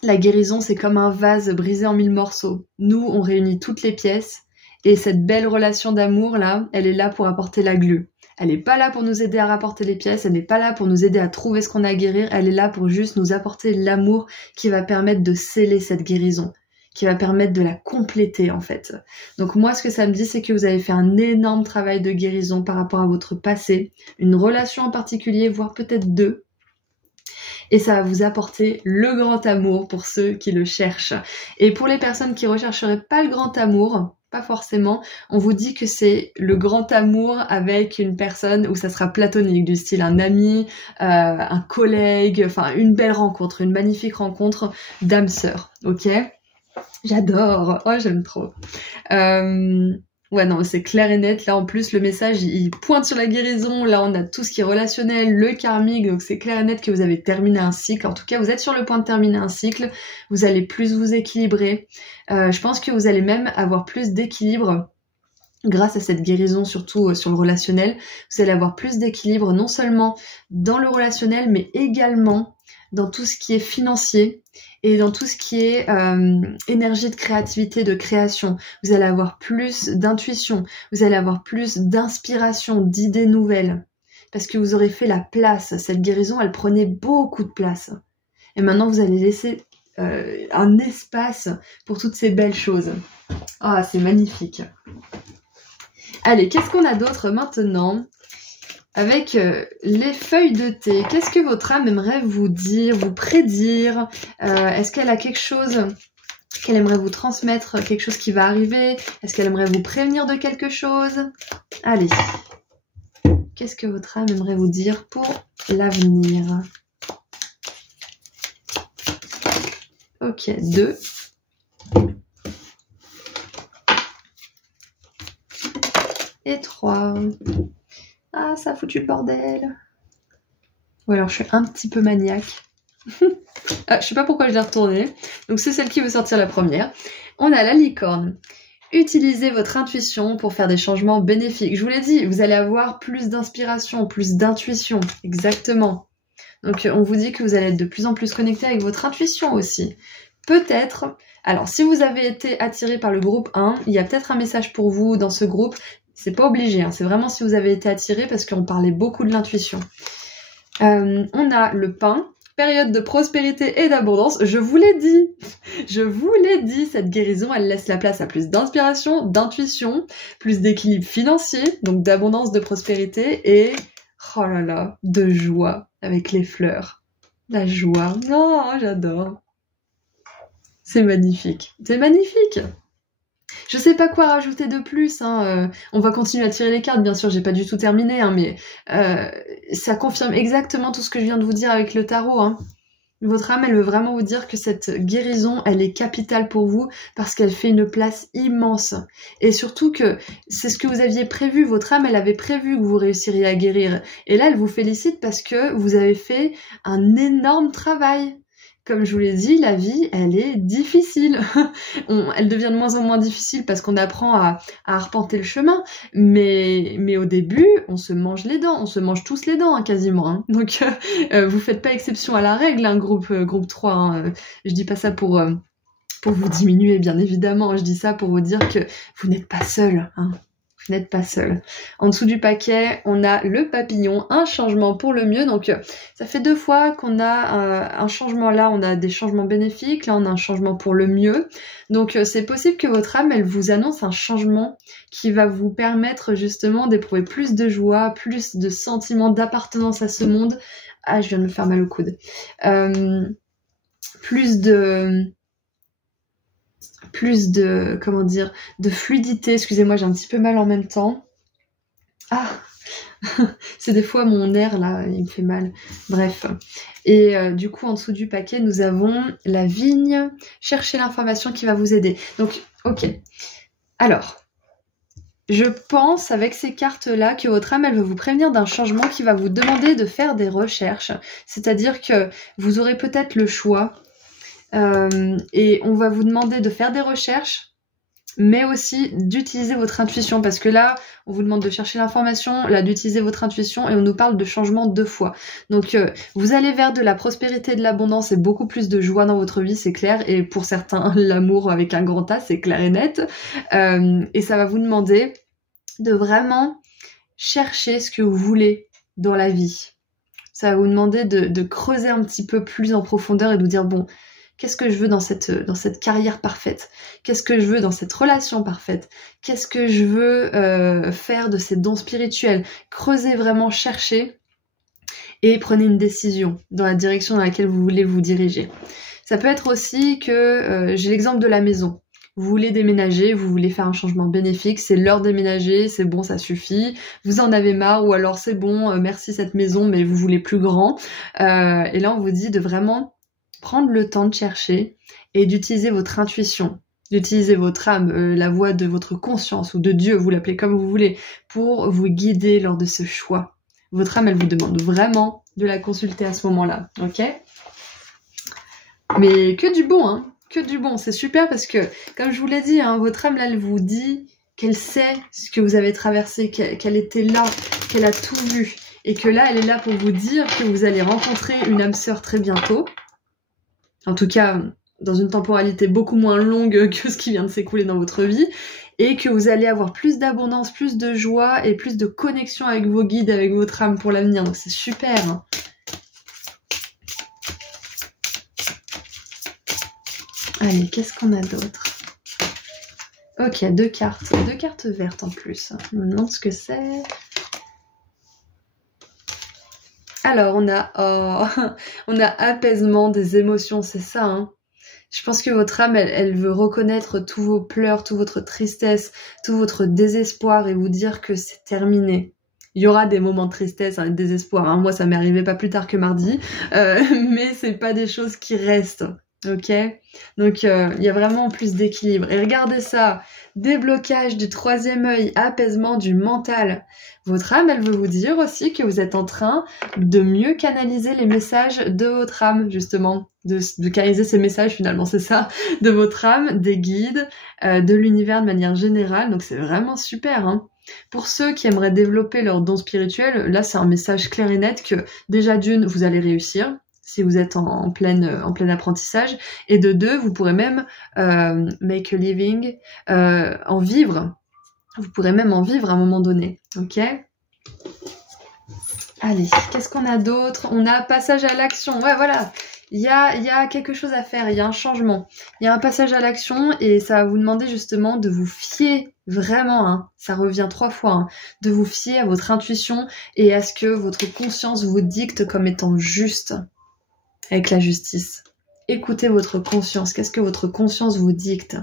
la guérison, c'est comme un vase brisé en 1000 morceaux. Nous, on réunit toutes les pièces. Et cette belle relation d'amour là, elle est là pour apporter la glu. Elle n'est pas là pour nous aider à rapporter les pièces, elle n'est pas là pour nous aider à trouver ce qu'on a à guérir, elle est là pour juste nous apporter l'amour qui va permettre de sceller cette guérison, qui va permettre de la compléter en fait. Donc moi ce que ça me dit c'est que vous avez fait un énorme travail de guérison par rapport à votre passé, une relation en particulier, voire peut-être 2. Et ça va vous apporter le grand amour pour ceux qui le cherchent. Et pour les personnes qui rechercheraient pas le grand amour, pas forcément, on vous dit que c'est le grand amour avec une personne où ça sera platonique, du style un ami, un collègue, enfin une belle rencontre, une magnifique rencontre d'âme sœur, ok? J'adore, oh j'aime trop. Ouais non, c'est clair et net, là en plus le message il pointe sur la guérison, là on a tout ce qui est relationnel, le karmique, donc c'est clair et net que vous avez terminé un cycle, en tout cas vous êtes sur le point de terminer un cycle, vous allez plus vous équilibrer, je pense que vous allez même avoir plus d'équilibre grâce à cette guérison, surtout sur le relationnel, vous allez avoir plus d'équilibre non seulement dans le relationnel mais également dans tout ce qui est financier et dans tout ce qui est énergie de créativité, de création. Vous allez avoir plus d'intuition, vous allez avoir plus d'inspiration, d'idées nouvelles, parce que vous aurez fait la place. Cette guérison, elle prenait beaucoup de place. Et maintenant, vous allez laisser un espace pour toutes ces belles choses. Ah, c'est magnifique. Allez, qu'est-ce qu'on a d'autre maintenant ? Avec les feuilles de thé, qu'est-ce que votre âme aimerait vous dire, vous prédire ? Est-ce qu'elle a quelque chose qu'elle aimerait vous transmettre, quelque chose qui va arriver ? Est-ce qu'elle aimerait vous prévenir de quelque chose ? Allez, qu'est-ce que votre âme aimerait vous dire pour l'avenir ? Ok, 2. Et 3. Ah, ça a foutu le bordel. Ou alors je suis un petit peu maniaque. Ah, je sais pas pourquoi je l'ai retournée. Donc c'est celle qui veut sortir la première. On a la licorne. Utilisez votre intuition pour faire des changements bénéfiques. Je vous l'ai dit, vous allez avoir plus d'inspiration, plus d'intuition. Exactement. Donc on vous dit que vous allez être de plus en plus connecté avec votre intuition aussi. Peut-être, alors si vous avez été attiré par le groupe 1, il y a peut-être un message pour vous dans ce groupe. C'est pas obligé, hein, c'est vraiment si vous avez été attiré parce qu'on parlait beaucoup de l'intuition. On a le pain. Période de prospérité et d'abondance, je vous l'ai dit, cette guérison, elle laisse la place à plus d'inspiration, d'intuition, plus d'équilibre financier, donc d'abondance, de prospérité et, oh là là, de joie avec les fleurs. La joie, oh, j'adore. C'est magnifique, c'est magnifique. Je sais pas quoi rajouter de plus, hein. On va continuer à tirer les cartes, bien sûr, j'ai pas du tout terminé, hein, mais ça confirme exactement tout ce que je viens de vous dire avec le tarot, hein. Votre âme, elle veut vraiment vous dire que cette guérison, elle est capitale pour vous parce qu'elle fait une place immense. Et surtout que c'est ce que vous aviez prévu, votre âme, elle avait prévu que vous réussiriez à guérir. Et là, elle vous félicite parce que vous avez fait un énorme travail. Comme je vous l'ai dit, la vie, elle est difficile. Elle devient de moins en moins difficile parce qu'on apprend à arpenter le chemin. Mais au début, on se mange les dents. On se mange tous les dents, hein, quasiment. Hein. Donc, vous faites pas exception à la règle, hein, groupe 3. Hein. Je dis pas ça pour vous diminuer, bien évidemment. Je dis ça pour vous dire que vous n'êtes pas seul. Hein. Vous n'êtes pas seul. En dessous du paquet, on a le papillon, un changement pour le mieux. Donc, ça fait 2 fois qu'on a un changement là. On a des changements bénéfiques. Là, on a un changement pour le mieux. Donc, c'est possible que votre âme, elle vous annonce un changement qui va vous permettre justement d'éprouver plus de joie, plus de sentiments d'appartenance à ce monde. Ah, je viens de me faire mal au coude. Plus de, comment dire, de fluidité. Excusez-moi, j'ai un petit peu mal en même temps. Ah, c'est des fois mon nerf là, il me fait mal. Bref. Et du coup, en dessous du paquet, nous avons la vigne. Cherchez l'information qui va vous aider. Donc, ok. Alors, je pense avec ces cartes-là que votre âme, elle veut vous prévenir d'un changement qui va vous demander de faire des recherches. C'est-à-dire que vous aurez peut-être le choix. Et on va vous demander de faire des recherches, mais aussi d'utiliser votre intuition, parce que là, on vous demande de chercher l'information, là, d'utiliser votre intuition, et on nous parle de changement 2 fois. Donc, vous allez vers de la prospérité et de l'abondance et beaucoup plus de joie dans votre vie, c'est clair, et pour certains, l'amour avec un grand A, c'est clair et net. Et ça va vous demander de vraiment chercher ce que vous voulez dans la vie. Ça va vous demander de creuser un petit peu plus en profondeur et de vous dire, bon, qu'est-ce que je veux dans cette carrière parfaite? Qu'est-ce que je veux dans cette relation parfaite? Qu'est-ce que je veux faire de ces dons spirituels? Creusez vraiment, cherchez et prenez une décision dans la direction dans laquelle vous voulez vous diriger. Ça peut être aussi que, j'ai l'exemple de la maison. Vous voulez déménager, vous voulez faire un changement bénéfique, c'est l'heure de déménager, c'est bon, ça suffit. Vous en avez marre ou alors c'est bon, merci cette maison, mais vous voulez plus grand. Et là, on vous dit de vraiment prendre le temps de chercher et d'utiliser votre intuition, d'utiliser votre âme, la voix de votre conscience ou de Dieu, vous l'appelez comme vous voulez, pour vous guider lors de ce choix. Votre âme, elle vous demande vraiment de la consulter à ce moment-là, ok? Mais que du bon, hein, que du bon, c'est super parce que, comme je vous l'ai dit, hein, votre âme, là, elle vous dit qu'elle sait ce que vous avez traversé, qu'elle était là, qu'elle a tout vu, et que là, elle est là pour vous dire que vous allez rencontrer une âme sœur très bientôt. En tout cas, dans une temporalité beaucoup moins longue que ce qui vient de s'écouler dans votre vie, et que vous allez avoir plus d'abondance, plus de joie et plus de connexion avec vos guides, avec votre âme pour l'avenir. Donc c'est super. Hein. Allez, qu'est-ce qu'on a d'autre? Ok, 2 cartes vertes en plus. Je me demande ce que c'est. Alors, on a apaisement des émotions, c'est ça, hein. Je pense que votre âme, elle veut reconnaître tous vos pleurs, toute votre tristesse, tout votre désespoir et vous dire que c'est terminé. Il y aura des moments de tristesse, hein, de désespoir. Hein. Moi, ça m'est arrivé pas plus tard que mardi, mais c'est pas des choses qui restent. Ok, donc il y a vraiment plus d'équilibre. Et regardez ça, déblocage du troisième œil, apaisement du mental. Votre âme, elle veut vous dire aussi que vous êtes en train de mieux canaliser les messages de votre âme, justement. De canaliser ces messages, finalement, c'est ça, de votre âme, des guides, de l'univers de manière générale. Donc c'est vraiment super, hein. Pour ceux qui aimeraient développer leur don spirituel, là c'est un message clair et net que déjà d'une, vous allez réussir si vous êtes en plein apprentissage, et de deux, vous pourrez même make a living, en vivre. Vous pourrez même en vivre à un moment donné, ok? Allez, qu'est-ce qu'on a d'autre? On a passage à l'action, ouais voilà. Il y a quelque chose à faire, il y a un changement, il y a un passage à l'action et ça va vous demander justement de vous fier vraiment, hein, ça revient 3 fois, hein, de vous fier à votre intuition et à ce que votre conscience vous dicte comme étant juste avec la justice. Écoutez votre conscience, qu'est-ce que votre conscience vous dicte?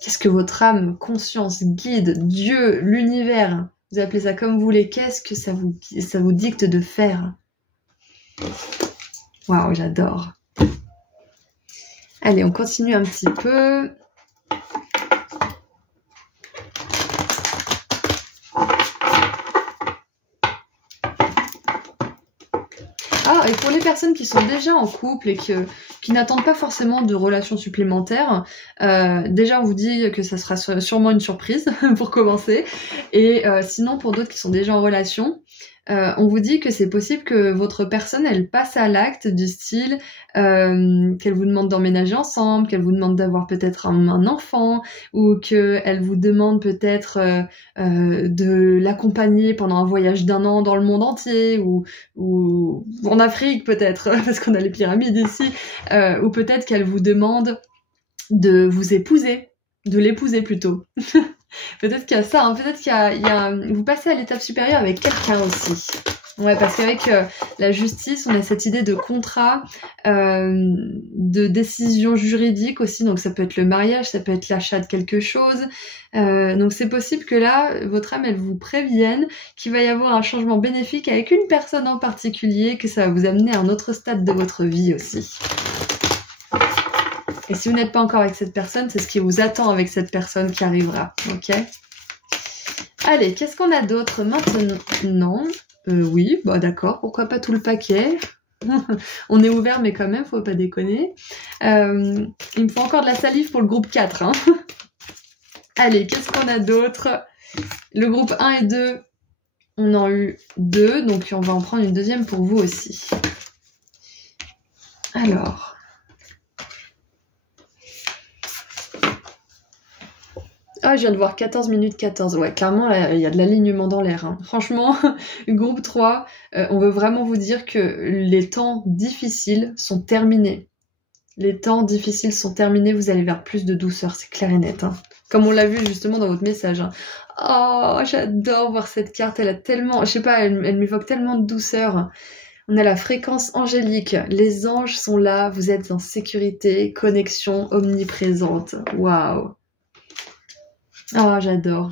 Qu'est-ce que votre âme, conscience, guide, Dieu, l'univers, vous appelez ça comme vous voulez, qu'est-ce que ça vous dicte de faire? Waouh, j'adore. Allez, on continue un petit peu. Ah, et pour les personnes qui sont déjà en couple et qui n'attendent pas forcément de relations supplémentaires, déjà on vous dit que ça sera sûrement une surprise pour commencer. Et sinon, pour d'autres qui sont déjà en relation, on vous dit que c'est possible que votre personne, elle passe à l'acte du style qu'elle vous demande d'emménager ensemble, qu'elle vous demande d'avoir peut-être un enfant, ou qu'elle vous demande peut-être de l'accompagner pendant un voyage d'1 an dans le monde entier, ou en Afrique peut-être, parce qu'on a les pyramides ici, ou peut-être qu'elle vous demande de vous épouser, de l'épouser plutôt. Peut-être qu'il y a ça, hein. Peut-être qu'il y a vous passez à l'étape supérieure avec quelqu'un aussi. Ouais, parce qu'avec la justice, on a cette idée de contrat, de décision juridique aussi, donc ça peut être le mariage, ça peut être l'achat de quelque chose. Donc c'est possible que là, votre âme, elle vous prévienne qu'il va y avoir un changement bénéfique avec une personne en particulier, que ça va vous amener à un autre stade de votre vie aussi. Et si vous n'êtes pas encore avec cette personne, c'est ce qui vous attend avec cette personne qui arrivera, ok? Allez, qu'est-ce qu'on a d'autre maintenant? Oui, bah d'accord, pourquoi pas tout le paquet? On est ouvert, mais quand même, faut pas déconner. Il me faut encore de la salive pour le groupe 4, hein. Allez, qu'est-ce qu'on a d'autre? Le groupe 1 et 2, on en a eu 2, donc on va en prendre une deuxième pour vous aussi. Alors... Ah, je viens de voir 14 minutes 14. Ouais, clairement, là, il y a de l'alignement dans l'air, hein. Franchement, groupe 3, on veut vraiment vous dire que les temps difficiles sont terminés. Les temps difficiles sont terminés, vous allez vers plus de douceur, c'est clair et net, hein. Comme on l'a vu justement dans votre message, hein. Oh, j'adore voir cette carte, elle a tellement... Je sais pas, elle m'évoque tellement de douceur. On a la fréquence angélique, les anges sont là, vous êtes en sécurité, connexion omniprésente. Waouh! Oh, j'adore.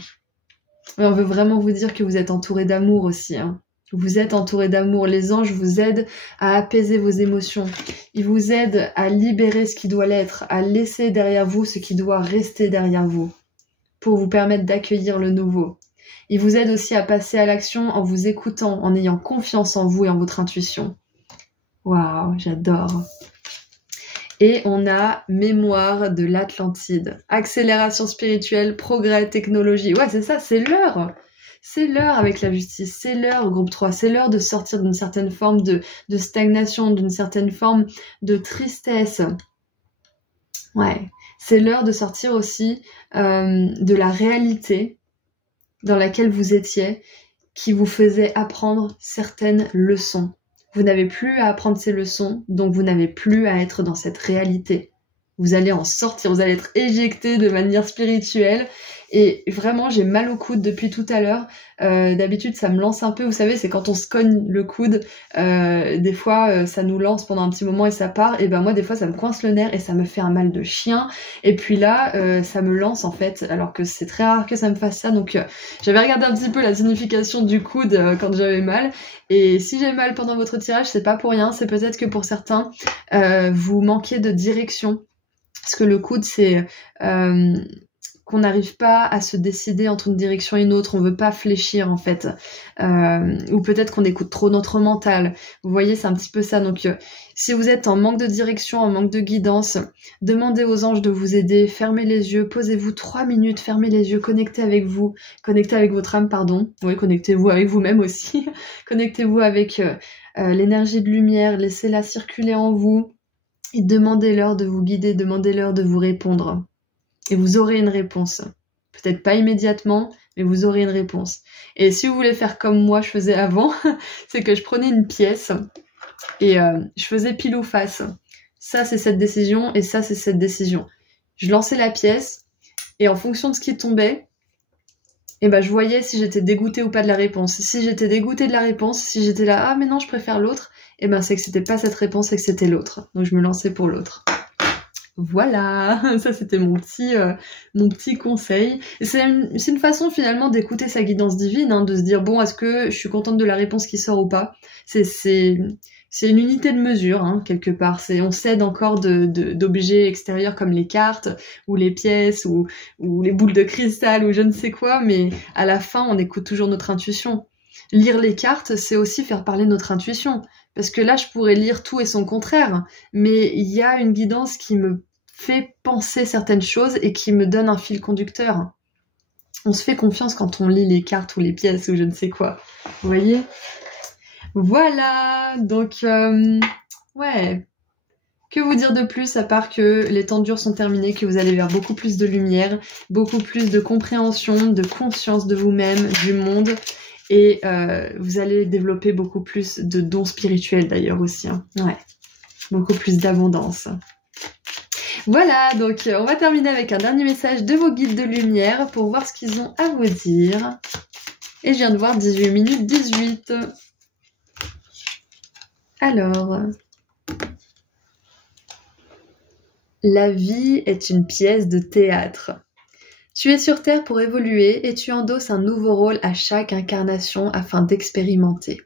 On veut vraiment vous dire que vous êtes entouré d'amour aussi, hein. Vous êtes entouré d'amour. Les anges vous aident à apaiser vos émotions. Ils vous aident à libérer ce qui doit l'être, à laisser derrière vous ce qui doit rester derrière vous, pour vous permettre d'accueillir le nouveau. Ils vous aident aussi à passer à l'action en vous écoutant, en ayant confiance en vous et en votre intuition. Waouh, j'adore. Et on a mémoire de l'Atlantide. Accélération spirituelle, progrès, technologie. Ouais, c'est ça, c'est l'heure. C'est l'heure avec la justice. C'est l'heure au groupe 3. C'est l'heure de sortir d'une certaine forme de stagnation, d'une certaine forme de tristesse. Ouais. C'est l'heure de sortir aussi de la réalité dans laquelle vous étiez, qui vous faisait apprendre certaines leçons. Vous n'avez plus à apprendre ces leçons, donc vous n'avez plus à être dans cette réalité. Vous allez en sortir, vous allez être éjecté de manière spirituelle Et vraiment, j'ai mal au coude depuis tout à l'heure. D'habitude, ça me lance un peu. Vous savez, c'est quand on se cogne le coude, des fois, ça nous lance pendant un petit moment et ça part. Et ben moi, des fois, ça me coince le nerf et ça me fait un mal de chien. Et puis là, ça me lance en fait, alors que c'est très rare que ça me fasse ça. Donc, j'avais regardé un petit peu la signification du coude quand j'avais mal. Et si j'ai mal pendant votre tirage, c'est pas pour rien. C'est peut-être que pour certains, vous manquez de direction. Parce que le coude, c'est qu'on n'arrive pas à se décider entre une direction et une autre, on veut pas fléchir en fait, ou peut-être qu'on écoute trop notre mental. Vous voyez, c'est un petit peu ça. Donc, si vous êtes en manque de direction, en manque de guidance, demandez aux anges de vous aider, fermez les yeux, posez-vous 3 minutes, fermez les yeux, connectez avec vous, connectez avec votre âme, pardon. Oui, connectez-vous avec vous-même aussi. Connectez-vous avec l'énergie de lumière, laissez-la circuler en vous et demandez-leur de vous guider, demandez-leur de vous répondre. Et vous aurez une réponse. Peut-être pas immédiatement, mais vous aurez une réponse. Et si vous voulez faire comme moi je faisais avant, c'est que je prenais une pièce et je faisais pile ou face. Ça c'est cette décision et ça c'est cette décision. Je lançais la pièce et en fonction de ce qui tombait, et ben je voyais si j'étais dégoûtée ou pas de la réponse. Si j'étais dégoûtée de la réponse, si j'étais là ah mais non je préfère l'autre, et ben c'est que c'était pas cette réponse et que c'était l'autre. Donc je me lançais pour l'autre. Voilà, ça c'était mon petit conseil. C'est une façon finalement d'écouter sa guidance divine, hein, de se dire bon, est-ce que je suis contente de la réponse qui sort ou pas. C'est une unité de mesure, hein, quelque part. On s'aide encore d'objets extérieurs comme les cartes ou les pièces ou les boules de cristal ou je ne sais quoi, mais à la fin on écoute toujours notre intuition. Lire les cartes, c'est aussi faire parler notre intuition. Parce que là, je pourrais lire tout et son contraire, mais il y a une guidance qui me fait penser certaines choses et qui me donne un fil conducteur. On se fait confiance quand on lit les cartes ou les pièces ou je ne sais quoi. Vous voyez ? Voilà, donc ouais. Que vous dire de plus à part que les temps durs sont terminés, que vous allez vers beaucoup plus de lumière, beaucoup plus de compréhension, de conscience de vous-même, du monde. Et vous allez développer beaucoup plus de dons spirituels d'ailleurs aussi. Hein. Ouais, beaucoup plus d'abondance. Voilà, donc on va terminer avec un dernier message de vos guides de lumière pour voir ce qu'ils ont à vous dire. Et je viens de voir 18 minutes 18. Alors, la vie est une pièce de théâtre. Tu es sur Terre pour évoluer et tu endosses un nouveau rôle à chaque incarnation afin d'expérimenter.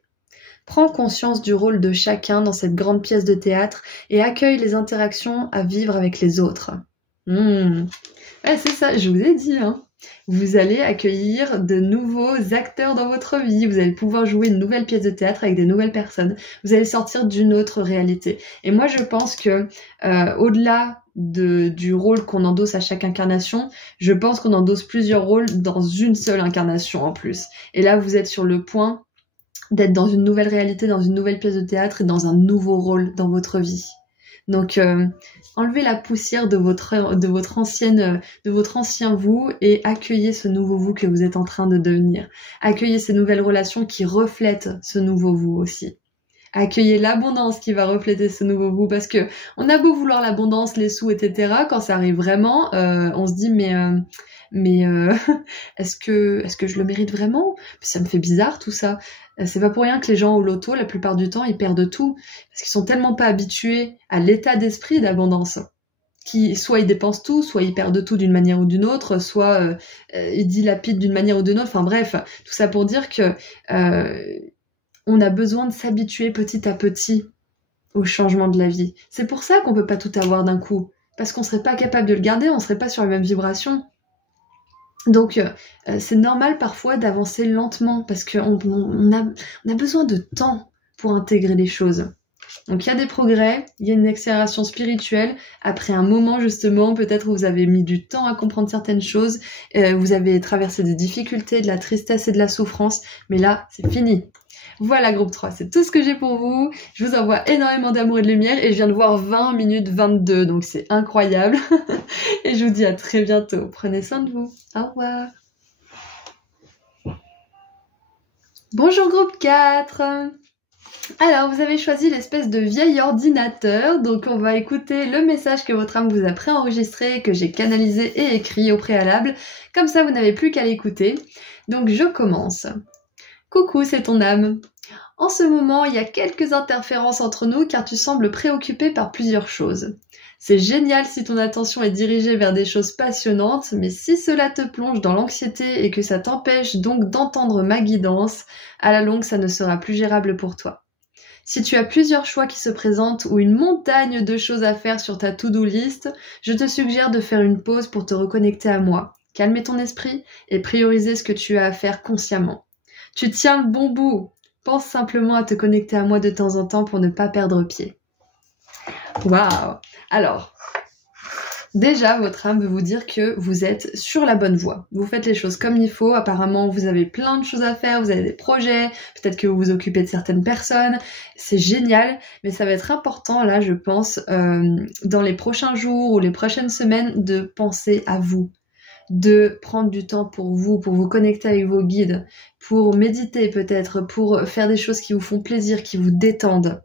Prends conscience du rôle de chacun dans cette grande pièce de théâtre et accueille les interactions à vivre avec les autres. Ouais, c'est ça, je vous ai dit, hein. Vous allez accueillir de nouveaux acteurs dans votre vie, vous allez pouvoir jouer une nouvelle pièce de théâtre avec des nouvelles personnes, vous allez sortir d'une autre réalité. Et moi je pense que au-delà du rôle qu'on endosse à chaque incarnation, je pense qu'on endosse plusieurs rôles dans une seule incarnation en plus. Et là vous êtes sur le point d'être dans une nouvelle réalité, dans une nouvelle pièce de théâtre et dans un nouveau rôle dans votre vie. Donc enlevez la poussière de votre ancien vous et accueillez ce nouveau vous que vous êtes en train de devenir. Accueillez ces nouvelles relations qui reflètent ce nouveau vous aussi. Accueillez l'abondance qui va refléter ce nouveau vous parce que on a beau vouloir l'abondance, les sous, etc. Quand ça arrive vraiment, on se dit mais est-ce que je le mérite vraiment? Ça me fait bizarre tout ça. C'est pas pour rien que les gens au loto, la plupart du temps, ils perdent tout. Parce qu'ils sont tellement pas habitués à l'état d'esprit d'abondance. Soit ils dépensent tout, soit ils perdent tout d'une manière ou d'une autre, soit ils dilapident d'une manière ou d'une autre. Enfin bref, tout ça pour dire que on a besoin de s'habituer petit à petit au changement de la vie. C'est pour ça qu'on peut pas tout avoir d'un coup. Parce qu'on serait pas capable de le garder, on serait pas sur la même vibration. Donc c'est normal parfois d'avancer lentement parce qu'on a besoin de temps pour intégrer les choses. Donc il y a des progrès, il y a une accélération spirituelle. Après un moment justement, peut-être vous avez mis du temps à comprendre certaines choses, vous avez traversé des difficultés, de la tristesse et de la souffrance, mais là c'est fini. Voilà groupe 3, c'est tout ce que j'ai pour vous. Je vous envoie énormément d'amour et de lumière et je viens de voir 20 minutes 22, donc c'est incroyable. Et je vous dis à très bientôt. Prenez soin de vous. Au revoir. Bonjour groupe 4. Alors, vous avez choisi l'espèce de vieil ordinateur, donc on va écouter le message que votre âme vous a préenregistré, que j'ai canalisé et écrit au préalable. Comme ça, vous n'avez plus qu'à l'écouter. Donc, je commence. Coucou, c'est ton âme. En ce moment, il y a quelques interférences entre nous car tu sembles préoccupé par plusieurs choses. C'est génial si ton attention est dirigée vers des choses passionnantes, mais si cela te plonge dans l'anxiété et que ça t'empêche donc d'entendre ma guidance, à la longue, ça ne sera plus gérable pour toi. Si tu as plusieurs choix qui se présentent ou une montagne de choses à faire sur ta to-do list, je te suggère de faire une pause pour te reconnecter à moi, calmer ton esprit et prioriser ce que tu as à faire consciemment. Tu tiens le bon bout. Pense simplement à te connecter à moi de temps en temps pour ne pas perdre pied. Waouh! Alors, déjà, votre âme veut vous dire que vous êtes sur la bonne voie. Vous faites les choses comme il faut. Apparemment, vous avez plein de choses à faire. Vous avez des projets. Peut-être que vous vous occupez de certaines personnes. C'est génial. Mais ça va être important, là, je pense, dans les prochains jours ou les prochaines semaines, de penser à vous. De prendre du temps pour vous connecter avec vos guides, pour méditer peut-être, pour faire des choses qui vous font plaisir, qui vous détendent.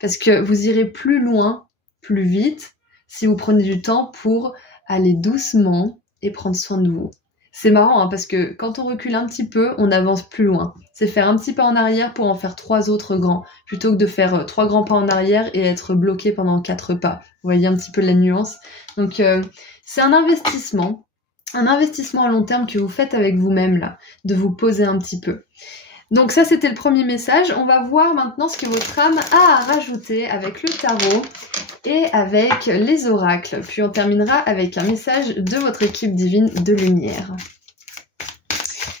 Parce que vous irez plus loin, plus vite, si vous prenez du temps pour aller doucement et prendre soin de vous. C'est marrant, hein, parce que quand on recule un petit peu, on avance plus loin. C'est faire un petit pas en arrière pour en faire 3 autres grands, plutôt que de faire 3 grands pas en arrière et être bloqué pendant 4 pas. Vous voyez un petit peu la nuance. Donc c'est un investissement à long terme que vous faites avec vous-même, là, de vous poser un petit peu. Donc ça, c'était le premier message. On va voir maintenant ce que votre âme a à rajouter avec le tarot et avec les oracles. Puis on terminera avec un message de votre équipe divine de lumière.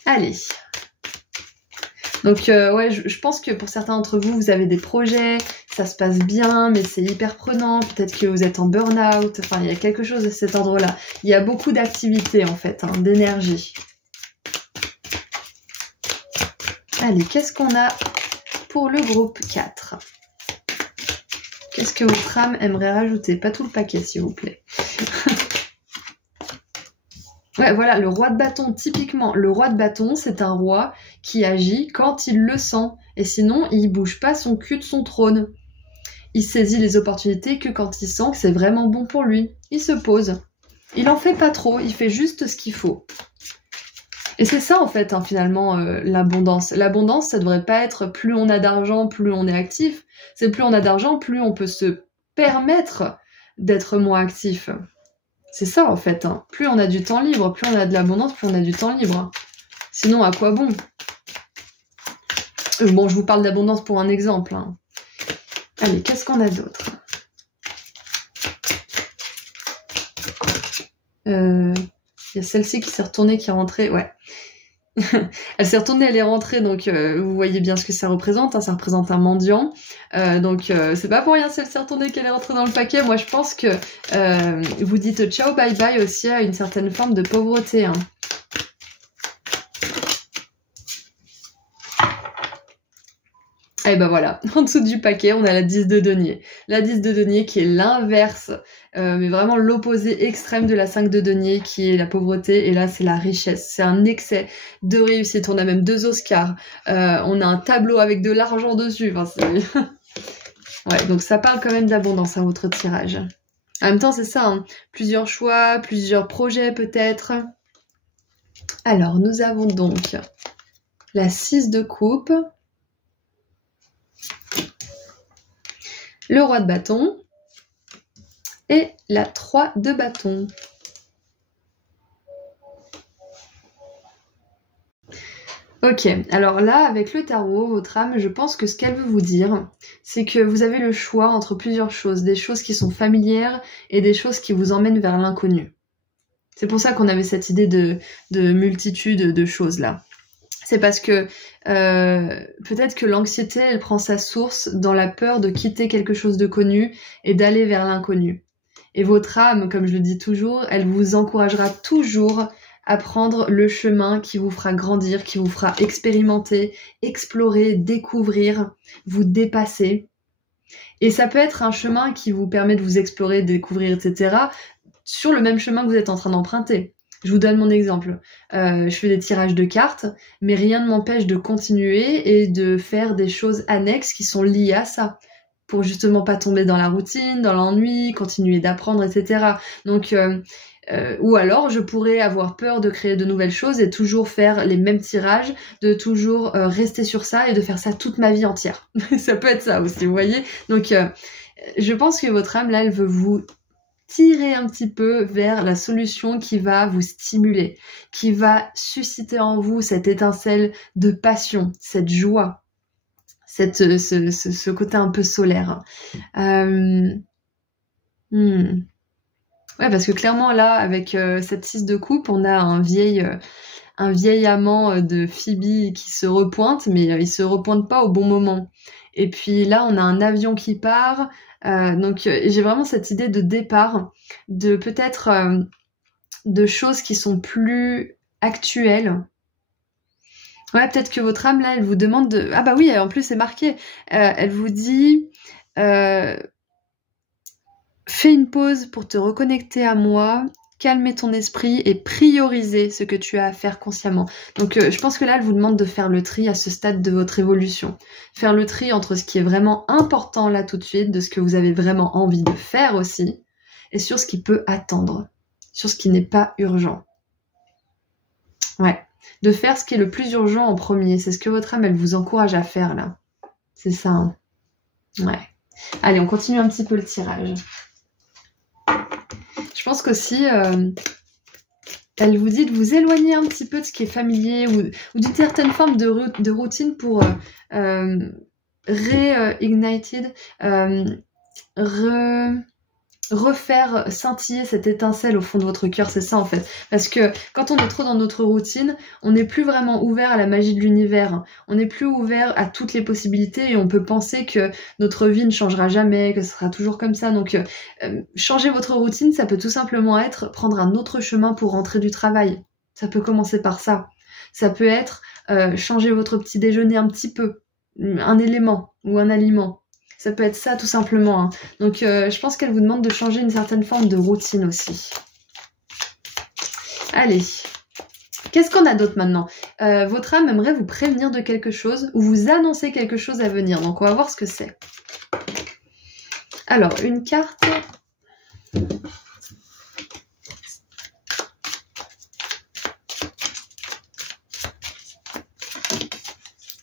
Allez. Donc ouais, je pense que pour certains d'entre vous, vous avez des projets, ça se passe bien, mais c'est hyper prenant. Peut-être que vous êtes en burn-out. Enfin, il y a quelque chose de cet ordre-là. Il y a beaucoup d'activité, en fait, hein, d'énergie. Allez, qu'est-ce qu'on a pour le groupe 4? Qu'est-ce que votre âme aimerait rajouter? Pas tout le paquet, s'il vous plaît. Ouais, voilà, le roi de bâton, typiquement. Le roi de bâton, c'est un roi qui agit quand il le sent. Et sinon, il bouge pas son cul de son trône. Il saisit les opportunités que quand il sent que c'est vraiment bon pour lui. Il se pose. Il en fait pas trop, il fait juste ce qu'il faut. Et c'est ça, en fait, hein, finalement, l'abondance. L'abondance, ça devrait pas être plus on a d'argent, plus on est actif. C'est plus on a d'argent, plus on peut se permettre d'être moins actif. C'est ça, en fait. Hein. Plus on a du temps libre, plus on a de l'abondance, plus on a du temps libre. Sinon, à quoi bon? Bon, je vous parle d'abondance pour un exemple. Hein. Allez, qu'est-ce qu'on a d'autre? Il y a celle-ci qui s'est retournée, qui est rentrée. Ouais. Elle s'est retournée, elle est rentrée, donc vous voyez bien ce que ça représente, hein, ça représente un mendiant, donc c'est pas pour rien si elle s'est retournée qu'elle est rentrée dans le paquet. Moi je pense que vous dites ciao bye bye aussi à une certaine forme de pauvreté. Hein. Et ben voilà, en dessous du paquet, on a la 10 de denier. La 10 de denier qui est l'inverse, mais vraiment l'opposé extrême de la 5 de denier qui est la pauvreté. Et là, c'est la richesse. C'est un excès de réussite. On a même 2 Oscars. On a un tableau avec de l'argent dessus. Enfin, ouais, donc ça parle quand même d'abondance, hein, votre tirage. En même temps, c'est ça. Hein. Plusieurs choix, plusieurs projets peut-être. Alors, nous avons donc la 6 de coupe. Le roi de bâton et la 3 de bâton. Ok, alors là, avec le tarot, votre âme, je pense que ce qu'elle veut vous dire, c'est que vous avez le choix entre plusieurs choses, des choses qui sont familières et des choses qui vous emmènent vers l'inconnu. C'est pour ça qu'on avait cette idée de multitude de choses là. C'est parce que peut-être que l'anxiété, elle prend sa source dans la peur de quitter quelque chose de connu et d'aller vers l'inconnu. Et votre âme, comme je le dis toujours, elle vous encouragera toujours à prendre le chemin qui vous fera grandir, qui vous fera expérimenter, explorer, découvrir, vous dépasser. Et ça peut être un chemin qui vous permet de vous explorer, de découvrir, etc., sur le même chemin que vous êtes en train d'emprunter. Je vous donne mon exemple. Je fais des tirages de cartes, mais rien ne m'empêche de continuer et de faire des choses annexes qui sont liées à ça, pour justement pas tomber dans la routine, dans l'ennui, continuer d'apprendre, etc. Donc, ou alors je pourrais avoir peur de créer de nouvelles choses et toujours faire les mêmes tirages, de toujours rester sur ça et de faire ça toute ma vie entière. Ça peut être ça aussi, vous voyez. Donc, je pense que votre âme, là, elle veut vous tirer un petit peu vers la solution qui va vous stimuler, qui va susciter en vous cette étincelle de passion, cette joie, ce côté un peu solaire. Ouais, parce que clairement là, avec cette 6 de coupe, on a un vieil amant de Phoebe qui se repointe, mais il se repointe pas au bon moment. Et puis là, on a un avion qui part. Donc j'ai vraiment cette idée de départ, de peut-être de choses qui sont plus actuelles. Ouais, peut-être que votre âme là, elle vous demande de... Ah bah oui, en plus c'est marqué. Elle vous dit... Fais une pause pour te reconnecter à moi, calmer ton esprit et prioriser ce que tu as à faire consciemment. Donc je pense que là, elle vous demande de faire le tri à ce stade de votre évolution. Faire le tri entre ce qui est vraiment important là tout de suite, de ce que vous avez vraiment envie de faire aussi, et sur ce qui peut attendre, sur ce qui n'est pas urgent. Ouais, de faire ce qui est le plus urgent en premier. C'est ce que votre âme, elle vous encourage à faire là. C'est ça, hein. Ouais. Allez, on continue un petit peu le tirage. Je pense qu'aussi, elle vous dit de vous éloigner un petit peu de ce qui est familier ou d'une certaine forme de routine pour reignited, refaire scintiller cette étincelle au fond de votre cœur, c'est ça en fait. Parce que quand on est trop dans notre routine, on n'est plus vraiment ouvert à la magie de l'univers. On n'est plus ouvert à toutes les possibilités et on peut penser que notre vie ne changera jamais, que ce sera toujours comme ça. Donc changer votre routine, ça peut tout simplement être prendre un autre chemin pour rentrer du travail. Ça peut commencer par ça. Ça peut être changer votre petit déjeuner un petit peu, un élément ou un aliment. Ça peut être ça tout simplement. Hein. Donc je pense qu'elle vous demande de changer une certaine forme de routine aussi. Allez, qu'est-ce qu'on a d'autre maintenant? Votre âme aimerait vous prévenir de quelque chose ou vous annoncer quelque chose à venir. Donc on va voir ce que c'est. Alors, une carte.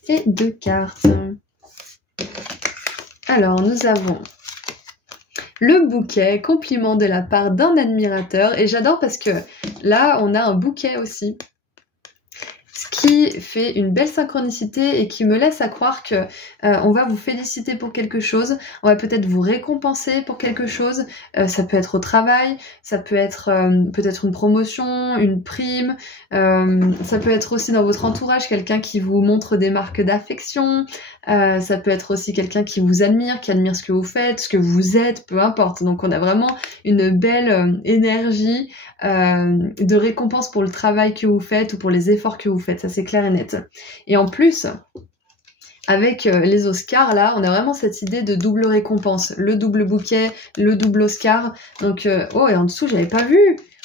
Et 2 cartes. Alors, nous avons le bouquet, compliment de la part d'un admirateur. Et j'adore parce que là, on a un bouquet aussi. Ce qui fait une belle synchronicité et qui me laisse à croire que on va vous féliciter pour quelque chose, on va peut-être vous récompenser pour quelque chose. Ça peut être au travail, ça peut être peut-être une promotion, une prime. Ça peut être aussi dans votre entourage quelqu'un qui vous montre des marques d'affection. Ça peut être aussi quelqu'un qui vous admire, qui admire ce que vous faites, ce que vous êtes, peu importe. Donc on a vraiment une belle énergie de récompense pour le travail que vous faites ou pour les efforts que vous faites, ça c'est clair et net. Et en plus, avec les Oscars là, on a vraiment cette idée de double récompense, le double bouquet, le double Oscar. Donc oh, et en dessous j'avais pas vu,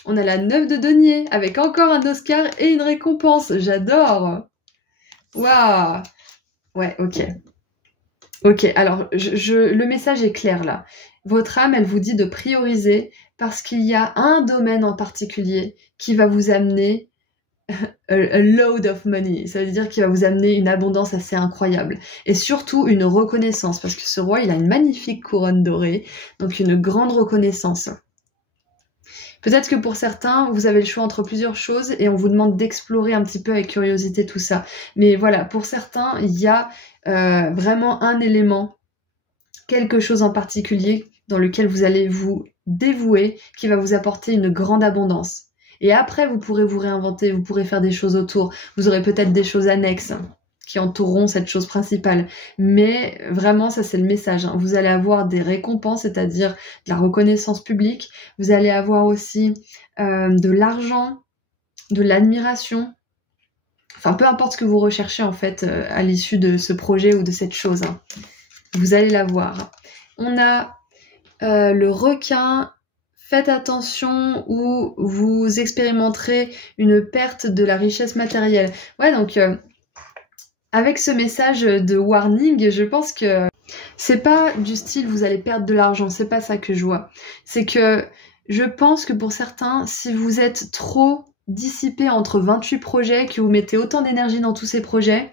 on a la 9 de denier avec encore un Oscar et une récompense, j'adore. Waouh. Ouais, ok. Ok, alors le message est clair là. Votre âme, elle vous dit de prioriser parce qu'il y a un domaine en particulier qui va vous amener a load of money. Ça veut dire qu'il va vous amener une abondance assez incroyable. Et surtout une reconnaissance parce que ce roi, il a une magnifique couronne dorée, donc une grande reconnaissance. Peut-être que pour certains, vous avez le choix entre plusieurs choses et on vous demande d'explorer un petit peu avec curiosité tout ça. Mais voilà, pour certains, il y a vraiment un élément, quelque chose en particulier dans lequel vous allez vous dévouer qui va vous apporter une grande abondance. Et après, vous pourrez vous réinventer, vous pourrez faire des choses autour. Vous aurez peut-être des choses annexes qui entoureront cette chose principale. Mais vraiment, ça c'est le message. Hein. Vous allez avoir des récompenses, c'est-à-dire de la reconnaissance publique. Vous allez avoir aussi de l'argent, de l'admiration. Enfin, peu importe ce que vous recherchez en fait à l'issue de ce projet ou de cette chose. Hein. Vous allez l'avoir. On a le requin faites attention ou vous expérimenterez une perte de la richesse matérielle. Ouais, donc avec ce message de warning, je pense que c'est pas du style vous allez perdre de l'argent, c'est pas ça que je vois. C'est que je pense que pour certains, si vous êtes trop dissipé entre 28 projets, que vous mettez autant d'énergie dans tous ces projets,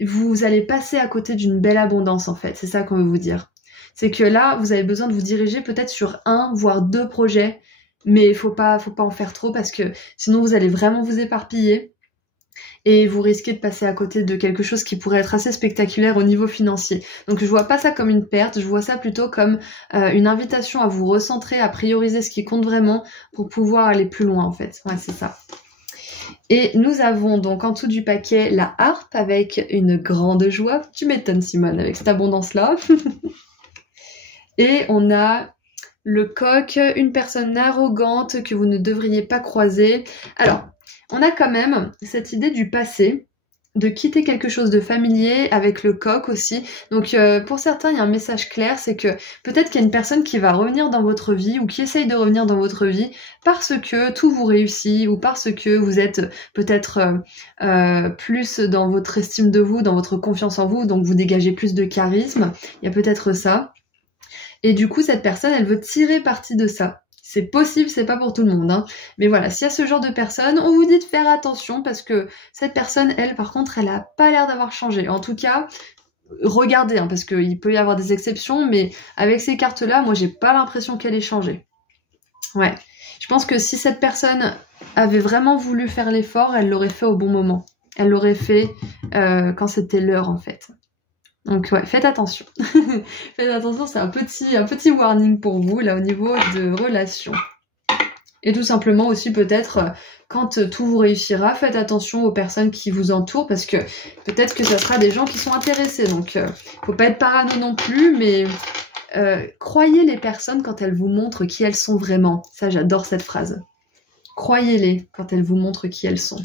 vous allez passer à côté d'une belle abondance en fait. C'est ça qu'on veut vous dire. C'est que là, vous avez besoin de vous diriger peut-être sur 1 voire 2 projets, mais faut pas en faire trop parce que sinon vous allez vraiment vous éparpiller et vous risquez de passer à côté de quelque chose qui pourrait être assez spectaculaire au niveau financier. Donc je vois pas ça comme une perte, je vois ça plutôt comme une invitation à vous recentrer, à prioriser ce qui compte vraiment pour pouvoir aller plus loin en fait. Ouais, c'est ça. Et nous avons donc en dessous du paquet la harpe avec une grande joie. Tu m'étonnes Simone avec cette abondance-là. Et on a le coq, une personne arrogante que vous ne devriez pas croiser. Alors, on a quand même cette idée du passé, de quitter quelque chose de familier avec le coq aussi. Donc pour certains, il y a un message clair, c'est que peut-être qu'il y a une personne qui va revenir dans votre vie ou qui essaye de revenir dans votre vie parce que tout vous réussit ou parce que vous êtes peut-être plus dans votre estime de vous, dans votre confiance en vous, donc vous dégagez plus de charisme. Il y a peut-être ça. Et du coup, cette personne, elle veut tirer parti de ça. C'est possible, c'est pas pour tout le monde, hein. Mais voilà, s'il y a ce genre de personne, on vous dit de faire attention parce que cette personne, elle, par contre, elle a pas l'air d'avoir changé. En tout cas, regardez, hein, parce qu'il peut y avoir des exceptions, mais avec ces cartes-là, moi, j'ai pas l'impression qu'elle ait changé. Ouais. Je pense que si cette personne avait vraiment voulu faire l'effort, elle l'aurait fait au bon moment. Elle l'aurait fait quand c'était l'heure, en fait. Donc ouais, faites attention. Faites attention, c'est un petit warning pour vous, là, au niveau de relations. Et tout simplement aussi, peut-être, quand tout vous réussira, faites attention aux personnes qui vous entourent, parce que peut-être que ça sera des gens qui sont intéressés. Donc, faut pas être parano non plus, mais croyez les personnes quand elles vous montrent qui elles sont vraiment. Ça, j'adore cette phrase. Croyez-les quand elles vous montrent qui elles sont.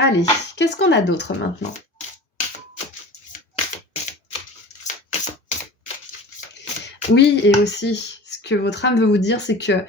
Allez, qu'est-ce qu'on a d'autre maintenant? Oui, et aussi, ce que votre âme veut vous dire, c'est que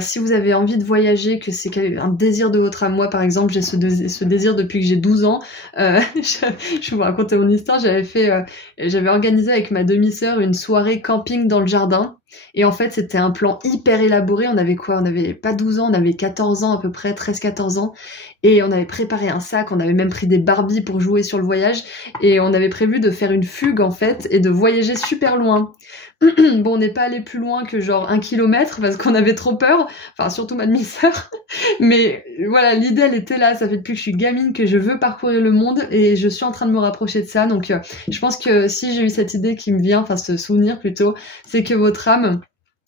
si vous avez envie de voyager, que c'est un désir de votre âme, moi par exemple, j'ai ce désir depuis que j'ai 12 ans. Je vous raconter mon histoire, j'avais organisé avec ma demi-sœur une soirée camping dans le jardin. Et en fait, c'était un plan hyper élaboré. On avait quoi? On avait pas 12 ans, on avait 14 ans à peu près, 13-14 ans. Et on avait préparé un sac, on avait même pris des Barbies pour jouer sur le voyage. Et on avait prévu de faire une fugue en fait et de voyager super loin. Bon, on n'est pas allé plus loin que genre 1 kilomètre parce qu'on avait trop peur. Enfin, surtout ma demi-sœur. Mais voilà, l'idée elle était là. Ça fait depuis que je suis gamine que je veux parcourir le monde et je suis en train de me rapprocher de ça. Donc je pense que si j'ai eu cette idée qui me vient, enfin ce souvenir plutôt, c'est que votre âme,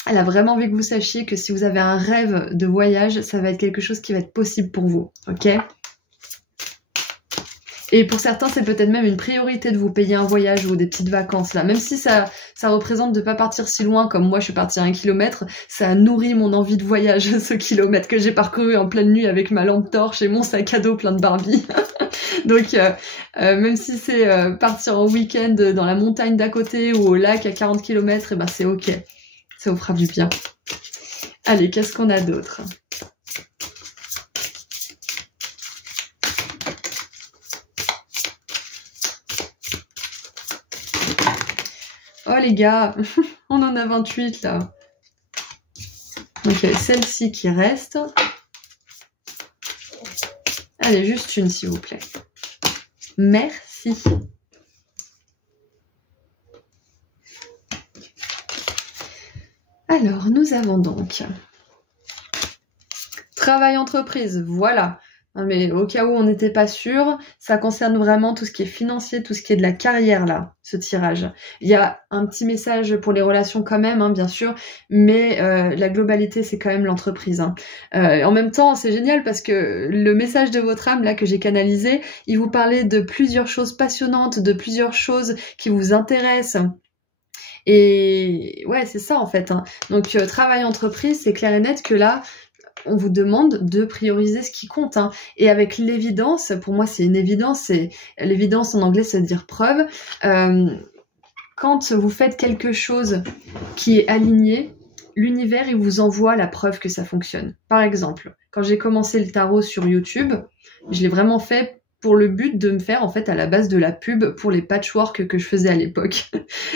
elle a vraiment envie que vous sachiez que si vous avez un rêve de voyage, ça va être quelque chose qui va être possible pour vous, ok? Et pour certains, c'est peut-être même une priorité de vous payer un voyage ou des petites vacances là. Même si ça représente de pas partir si loin, comme moi je suis partie à 1 kilomètre, ça nourrit mon envie de voyage, ce kilomètre que j'ai parcouru en pleine nuit avec ma lampe torche et mon sac à dos plein de Barbie. Donc même si c'est partir en week-end dans la montagne d'à côté ou au lac à 40 km, et ben c'est ok. Ça vous fera du bien. Allez, qu'est-ce qu'on a d'autre? Oh les gars, on en a 28 là. Donc celle-ci qui reste. Allez, juste une s'il vous plaît. Merci. Alors, nous avons donc travail entreprise, voilà. Non, mais au cas où on n'était pas sûr, ça concerne vraiment tout ce qui est financier, tout ce qui est de la carrière là, ce tirage. Il y a un petit message pour les relations quand même, hein, bien sûr, mais la globalité c'est quand même l'entreprise. Hein. En même temps, c'est génial parce que le message de votre âme là que j'ai canalisé, il vous parlait de plusieurs choses passionnantes, de plusieurs choses qui vous intéressent. Et ouais, c'est ça en fait. Hein. Donc travail entreprise, c'est clair et net que là, on vous demande de prioriser ce qui compte. Hein. Et avec l'évidence, pour moi c'est une évidence, l'évidence en anglais ça veut dire preuve. quand vous faites quelque chose qui est aligné, l'univers, il vous envoie la preuve que ça fonctionne. Par exemple, quand j'ai commencé le tarot sur YouTube, je l'ai vraiment fait pour le but de me faire, en fait, à la base de la pub pour les patchwork que je faisais à l'époque.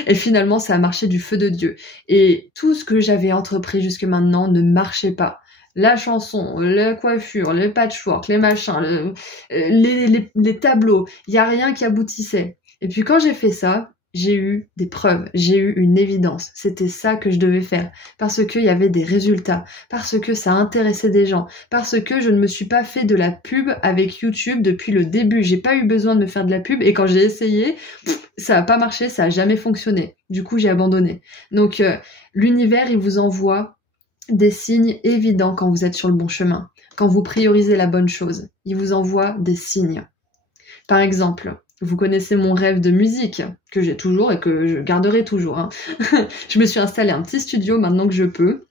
Et finalement, ça a marché du feu de Dieu. Et tout ce que j'avais entrepris jusque maintenant ne marchait pas. La chanson, la coiffure, les patchwork, les machins, les tableaux, il n'y a rien qui aboutissait. Et puis quand j'ai fait ça, j'ai eu des preuves, j'ai eu une évidence. C'était ça que je devais faire. Parce qu'il y avait des résultats, parce que ça intéressait des gens, parce que je ne me suis pas fait de la pub avec YouTube depuis le début. J'ai pas eu besoin de me faire de la pub et quand j'ai essayé, ça a pas marché, ça a jamais fonctionné. Du coup, j'ai abandonné. Donc, l'univers, il vous envoie des signes évidents quand vous êtes sur le bon chemin, quand vous priorisez la bonne chose. Il vous envoie des signes. Par exemple, vous connaissez mon rêve de musique, que j'ai toujours et que je garderai toujours. Hein. Je me suis installé un petit studio maintenant que je peux.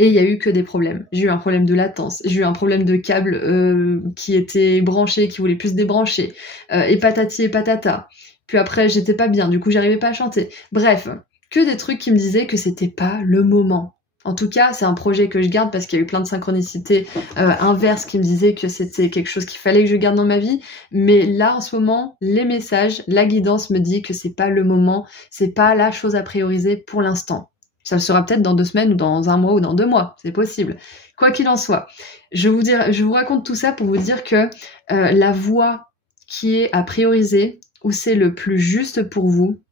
Et il y a eu que des problèmes. J'ai eu un problème de latence, j'ai eu un problème de câble qui était branché, qui voulait plus se débrancher, et patati et patata. Puis après, j'étais pas bien, du coup, j'arrivais pas à chanter. Bref, que des trucs qui me disaient que c'était pas le moment. En tout cas, c'est un projet que je garde parce qu'il y a eu plein de synchronicités inverses qui me disaient que c'était quelque chose qu'il fallait que je garde dans ma vie. Mais là, en ce moment, les messages, la guidance me dit que c'est pas le moment, c'est pas la chose à prioriser pour l'instant. Ça le sera peut-être dans 2 semaines ou dans 1 mois ou dans 2 mois, c'est possible. Quoi qu'il en soit, je vous raconte tout ça pour vous dire que la voie qui est à prioriser, où c'est le plus juste pour vous,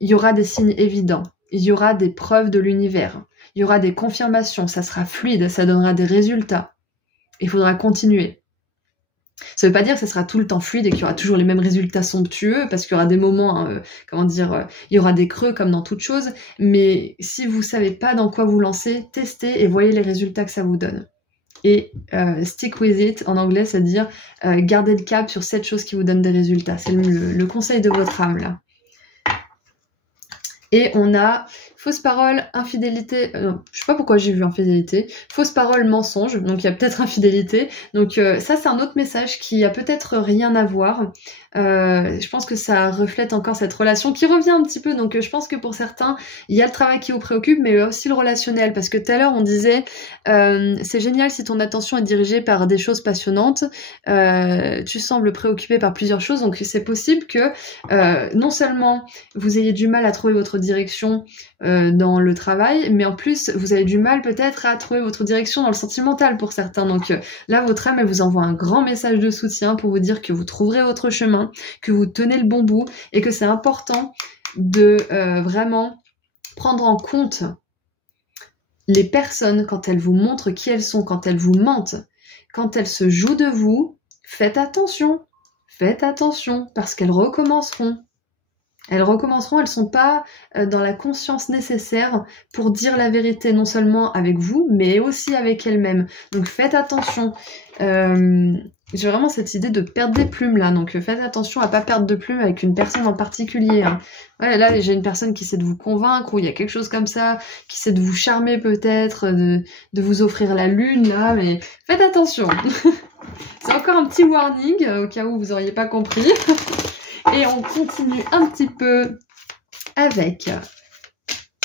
il y aura des signes évidents. Il y aura des preuves de l'univers, il y aura des confirmations, ça sera fluide, ça donnera des résultats. Il faudra continuer. Ça veut pas dire que ça sera tout le temps fluide et qu'il y aura toujours les mêmes résultats somptueux, parce qu'il y aura des moments, il y aura des creux comme dans toute chose, mais si vous savez pas dans quoi vous lancer, testez et voyez les résultats que ça vous donne. Et stick with it, en anglais, c'est-à-dire gardez le cap sur cette chose qui vous donne des résultats. C'est le conseil de votre âme, là. Et on a fausse parole, infidélité, je sais pas pourquoi j'ai vu infidélité, fausse parole, mensonge, donc il y a peut-être infidélité. Donc ça c'est un autre message qui a peut-être rien à voir. Je pense que ça reflète encore cette relation qui revient un petit peu, donc je pense que pour certains, il y a le travail qui vous préoccupe, mais aussi le relationnel, parce que tout à l'heure on disait, c'est génial si ton attention est dirigée par des choses passionnantes, tu sembles préoccupé par plusieurs choses, donc c'est possible que non seulement vous ayez du mal à trouver votre direction dans le travail, mais en plus vous avez du mal peut-être à trouver votre direction dans le sentimental pour certains. Donc là votre âme elle vous envoie un grand message de soutien pour vous dire que vous trouverez votre chemin, que vous tenez le bon bout et que c'est important de vraiment prendre en compte les personnes quand elles vous montrent qui elles sont, quand elles vous mentent, quand elles se jouent de vous. Faites attention parce qu'elles recommenceront. Elles sont pas dans la conscience nécessaire pour dire la vérité, non seulement avec vous, mais aussi avec elles-mêmes. Donc faites attention. J'ai vraiment cette idée de perdre des plumes là, donc faites attention à pas perdre de plumes avec une personne en particulier. Hein. Ouais, là j'ai une personne qui essaie de vous convaincre, ou il y a quelque chose comme ça, qui essaie de vous charmer peut-être, de vous offrir la lune là, mais faites attention. C'est encore un petit warning, au cas où vous auriez pas compris. Et on continue un petit peu avec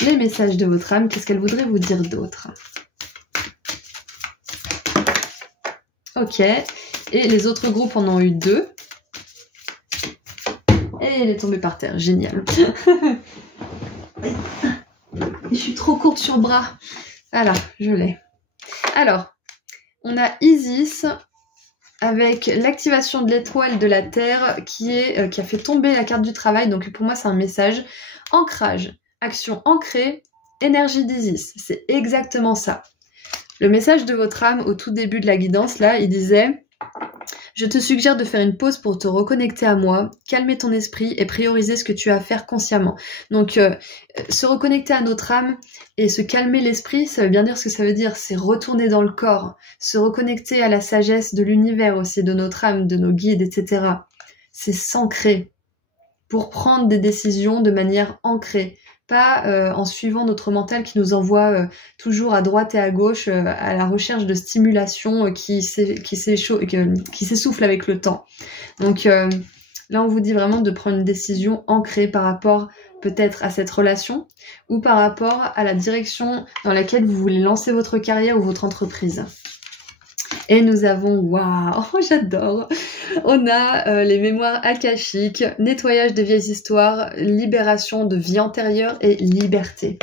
les messages de votre âme. Qu'est-ce qu'elle voudrait vous dire d'autre? Ok. Et les autres groupes en ont eu 2. Et elle est tombée par terre. Génial. Je suis trop courte sur le bras. Voilà, je l'ai. Alors, on a Isis avec l'activation de l'étoile de la Terre qui a fait tomber la carte du travail. Donc pour moi, c'est un message. Ancrage, action ancrée, énergie d'Isis. C'est exactement ça. Le message de votre âme au tout début de la guidance, là, il disait... Je te suggère de faire une pause pour te reconnecter à moi, calmer ton esprit et prioriser ce que tu as à faire consciemment. Donc, se reconnecter à notre âme et se calmer l'esprit, ça veut bien dire ce que ça veut dire. C'est retourner dans le corps, se reconnecter à la sagesse de l'univers aussi, de notre âme, de nos guides, etc. C'est s'ancrer pour prendre des décisions de manière ancrée. Pas en suivant notre mental qui nous envoie toujours à droite et à gauche à la recherche de stimulation qui s'essouffle avec le temps. Donc Là, on vous dit vraiment de prendre une décision ancrée par rapport peut-être à cette relation ou par rapport à la direction dans laquelle vous voulez lancer votre carrière ou votre entreprise. Et nous avons, waouh, oh, j'adore. On a les mémoires akashiques, nettoyage des vieilles histoires, libération de vie antérieure et liberté.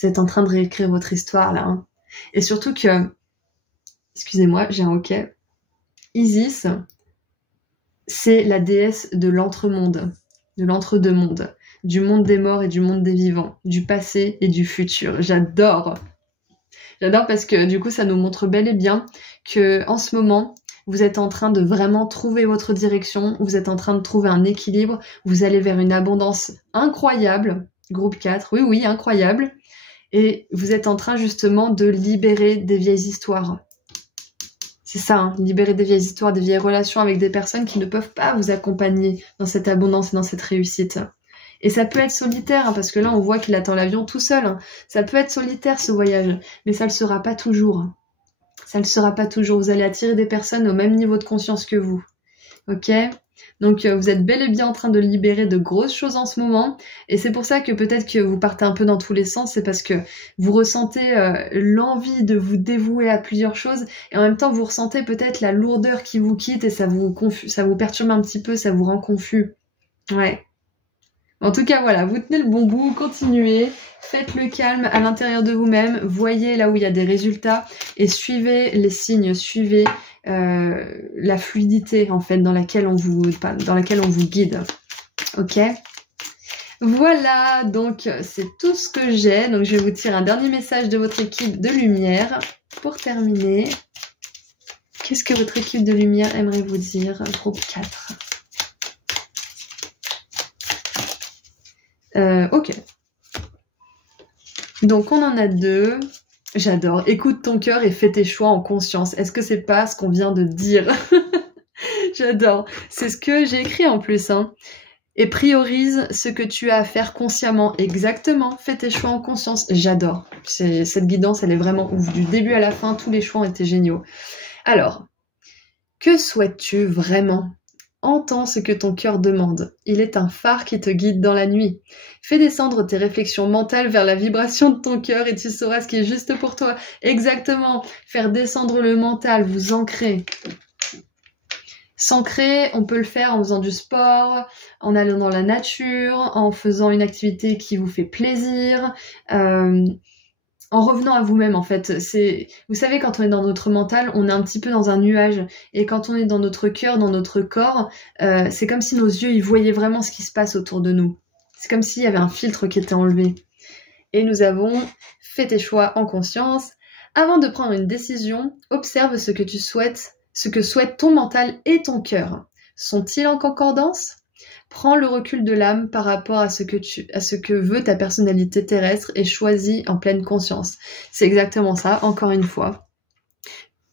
Vous êtes en train de réécrire votre histoire là. Hein. Et surtout que, excusez-moi, j'ai un hoquet. Isis, c'est la déesse de l'entremonde, de l'entre-deux-mondes, du monde des morts et du monde des vivants, du passé et du futur. J'adore. J'adore parce que du coup, ça nous montre bel et bien que en ce moment, vous êtes en train de vraiment trouver votre direction, vous êtes en train de trouver un équilibre, vous allez vers une abondance incroyable, groupe 4, oui, incroyable, et vous êtes en train justement de libérer des vieilles histoires. C'est ça, hein, libérer des vieilles histoires, des vieilles relations avec des personnes qui ne peuvent pas vous accompagner dans cette abondance et dans cette réussite. Et ça peut être solitaire, hein, parce que là, on voit qu'il attend l'avion tout seul. Hein. Ça peut être solitaire, ce voyage, mais ça le sera pas toujours. Ça le sera pas toujours. Vous allez attirer des personnes au même niveau de conscience que vous. Ok ? Donc, vous êtes bel et bien en train de libérer de grosses choses en ce moment. Et c'est pour ça que peut-être que vous partez un peu dans tous les sens. C'est parce que vous ressentez l'envie de vous dévouer à plusieurs choses. Et en même temps, vous ressentez peut-être la lourdeur qui vous quitte et ça vous perturbe un petit peu, ça vous rend confus. Ouais. En tout cas, voilà, vous tenez le bon bout, continuez, faites le calme à l'intérieur de vous-même, voyez là où il y a des résultats et suivez les signes, suivez la fluidité en fait dans laquelle on vous guide. Ok ? Voilà, donc c'est tout ce que j'ai. Donc je vais vous tirer un dernier message de votre équipe de lumière pour terminer. Qu'est-ce que votre équipe de lumière aimerait vous dire, groupe 4 ? Ok. Donc on en a 2. J'adore. Écoute ton cœur et fais tes choix en conscience. Est-ce que c'est pas ce qu'on vient de dire? J'adore. C'est ce que j'ai écrit en plus. Hein. Et priorise ce que tu as à faire consciemment. Exactement. Fais tes choix en conscience. J'adore. Cette guidance, elle est vraiment ouf. Du début à la fin, tous les choix ont été géniaux. Alors, que souhaites-tu vraiment ? Entends ce que ton cœur demande. Il est un phare qui te guide dans la nuit. Fais descendre tes réflexions mentales vers la vibration de ton cœur et tu sauras ce qui est juste pour toi. Exactement. Faire descendre le mental, vous ancrer. S'ancrer, on peut le faire en faisant du sport, en allant dans la nature, en faisant une activité qui vous fait plaisir, en revenant à vous-même en fait. Vous savez, quand on est dans notre mental, on est un petit peu dans un nuage. Et quand on est dans notre cœur, dans notre corps, c'est comme si nos yeux, ils voyaient vraiment ce qui se passe autour de nous. C'est comme s'il y avait un filtre qui était enlevé. Et nous avons fait tes choix en conscience. Avant de prendre une décision, observe ce que tu souhaites, ce que souhaite ton mental et ton cœur. Sont-ils en concordance ? Prends le recul de l'âme par rapport à ce que veut ta personnalité terrestre et choisis en pleine conscience. C'est exactement ça, encore une fois.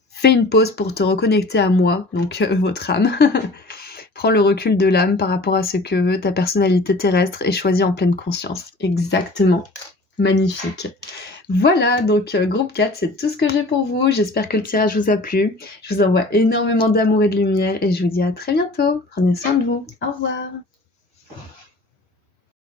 Fais une pause pour te reconnecter à moi, donc votre âme. Prends le recul de l'âme par rapport à ce que veut ta personnalité terrestre et choisis en pleine conscience. Exactement. Magnifique. Voilà, donc groupe 4, c'est tout ce que j'ai pour vous. J'espère que le tirage vous a plu. Je vous envoie énormément d'amour et de lumière et je vous dis à très bientôt. Prenez soin de vous. Au revoir.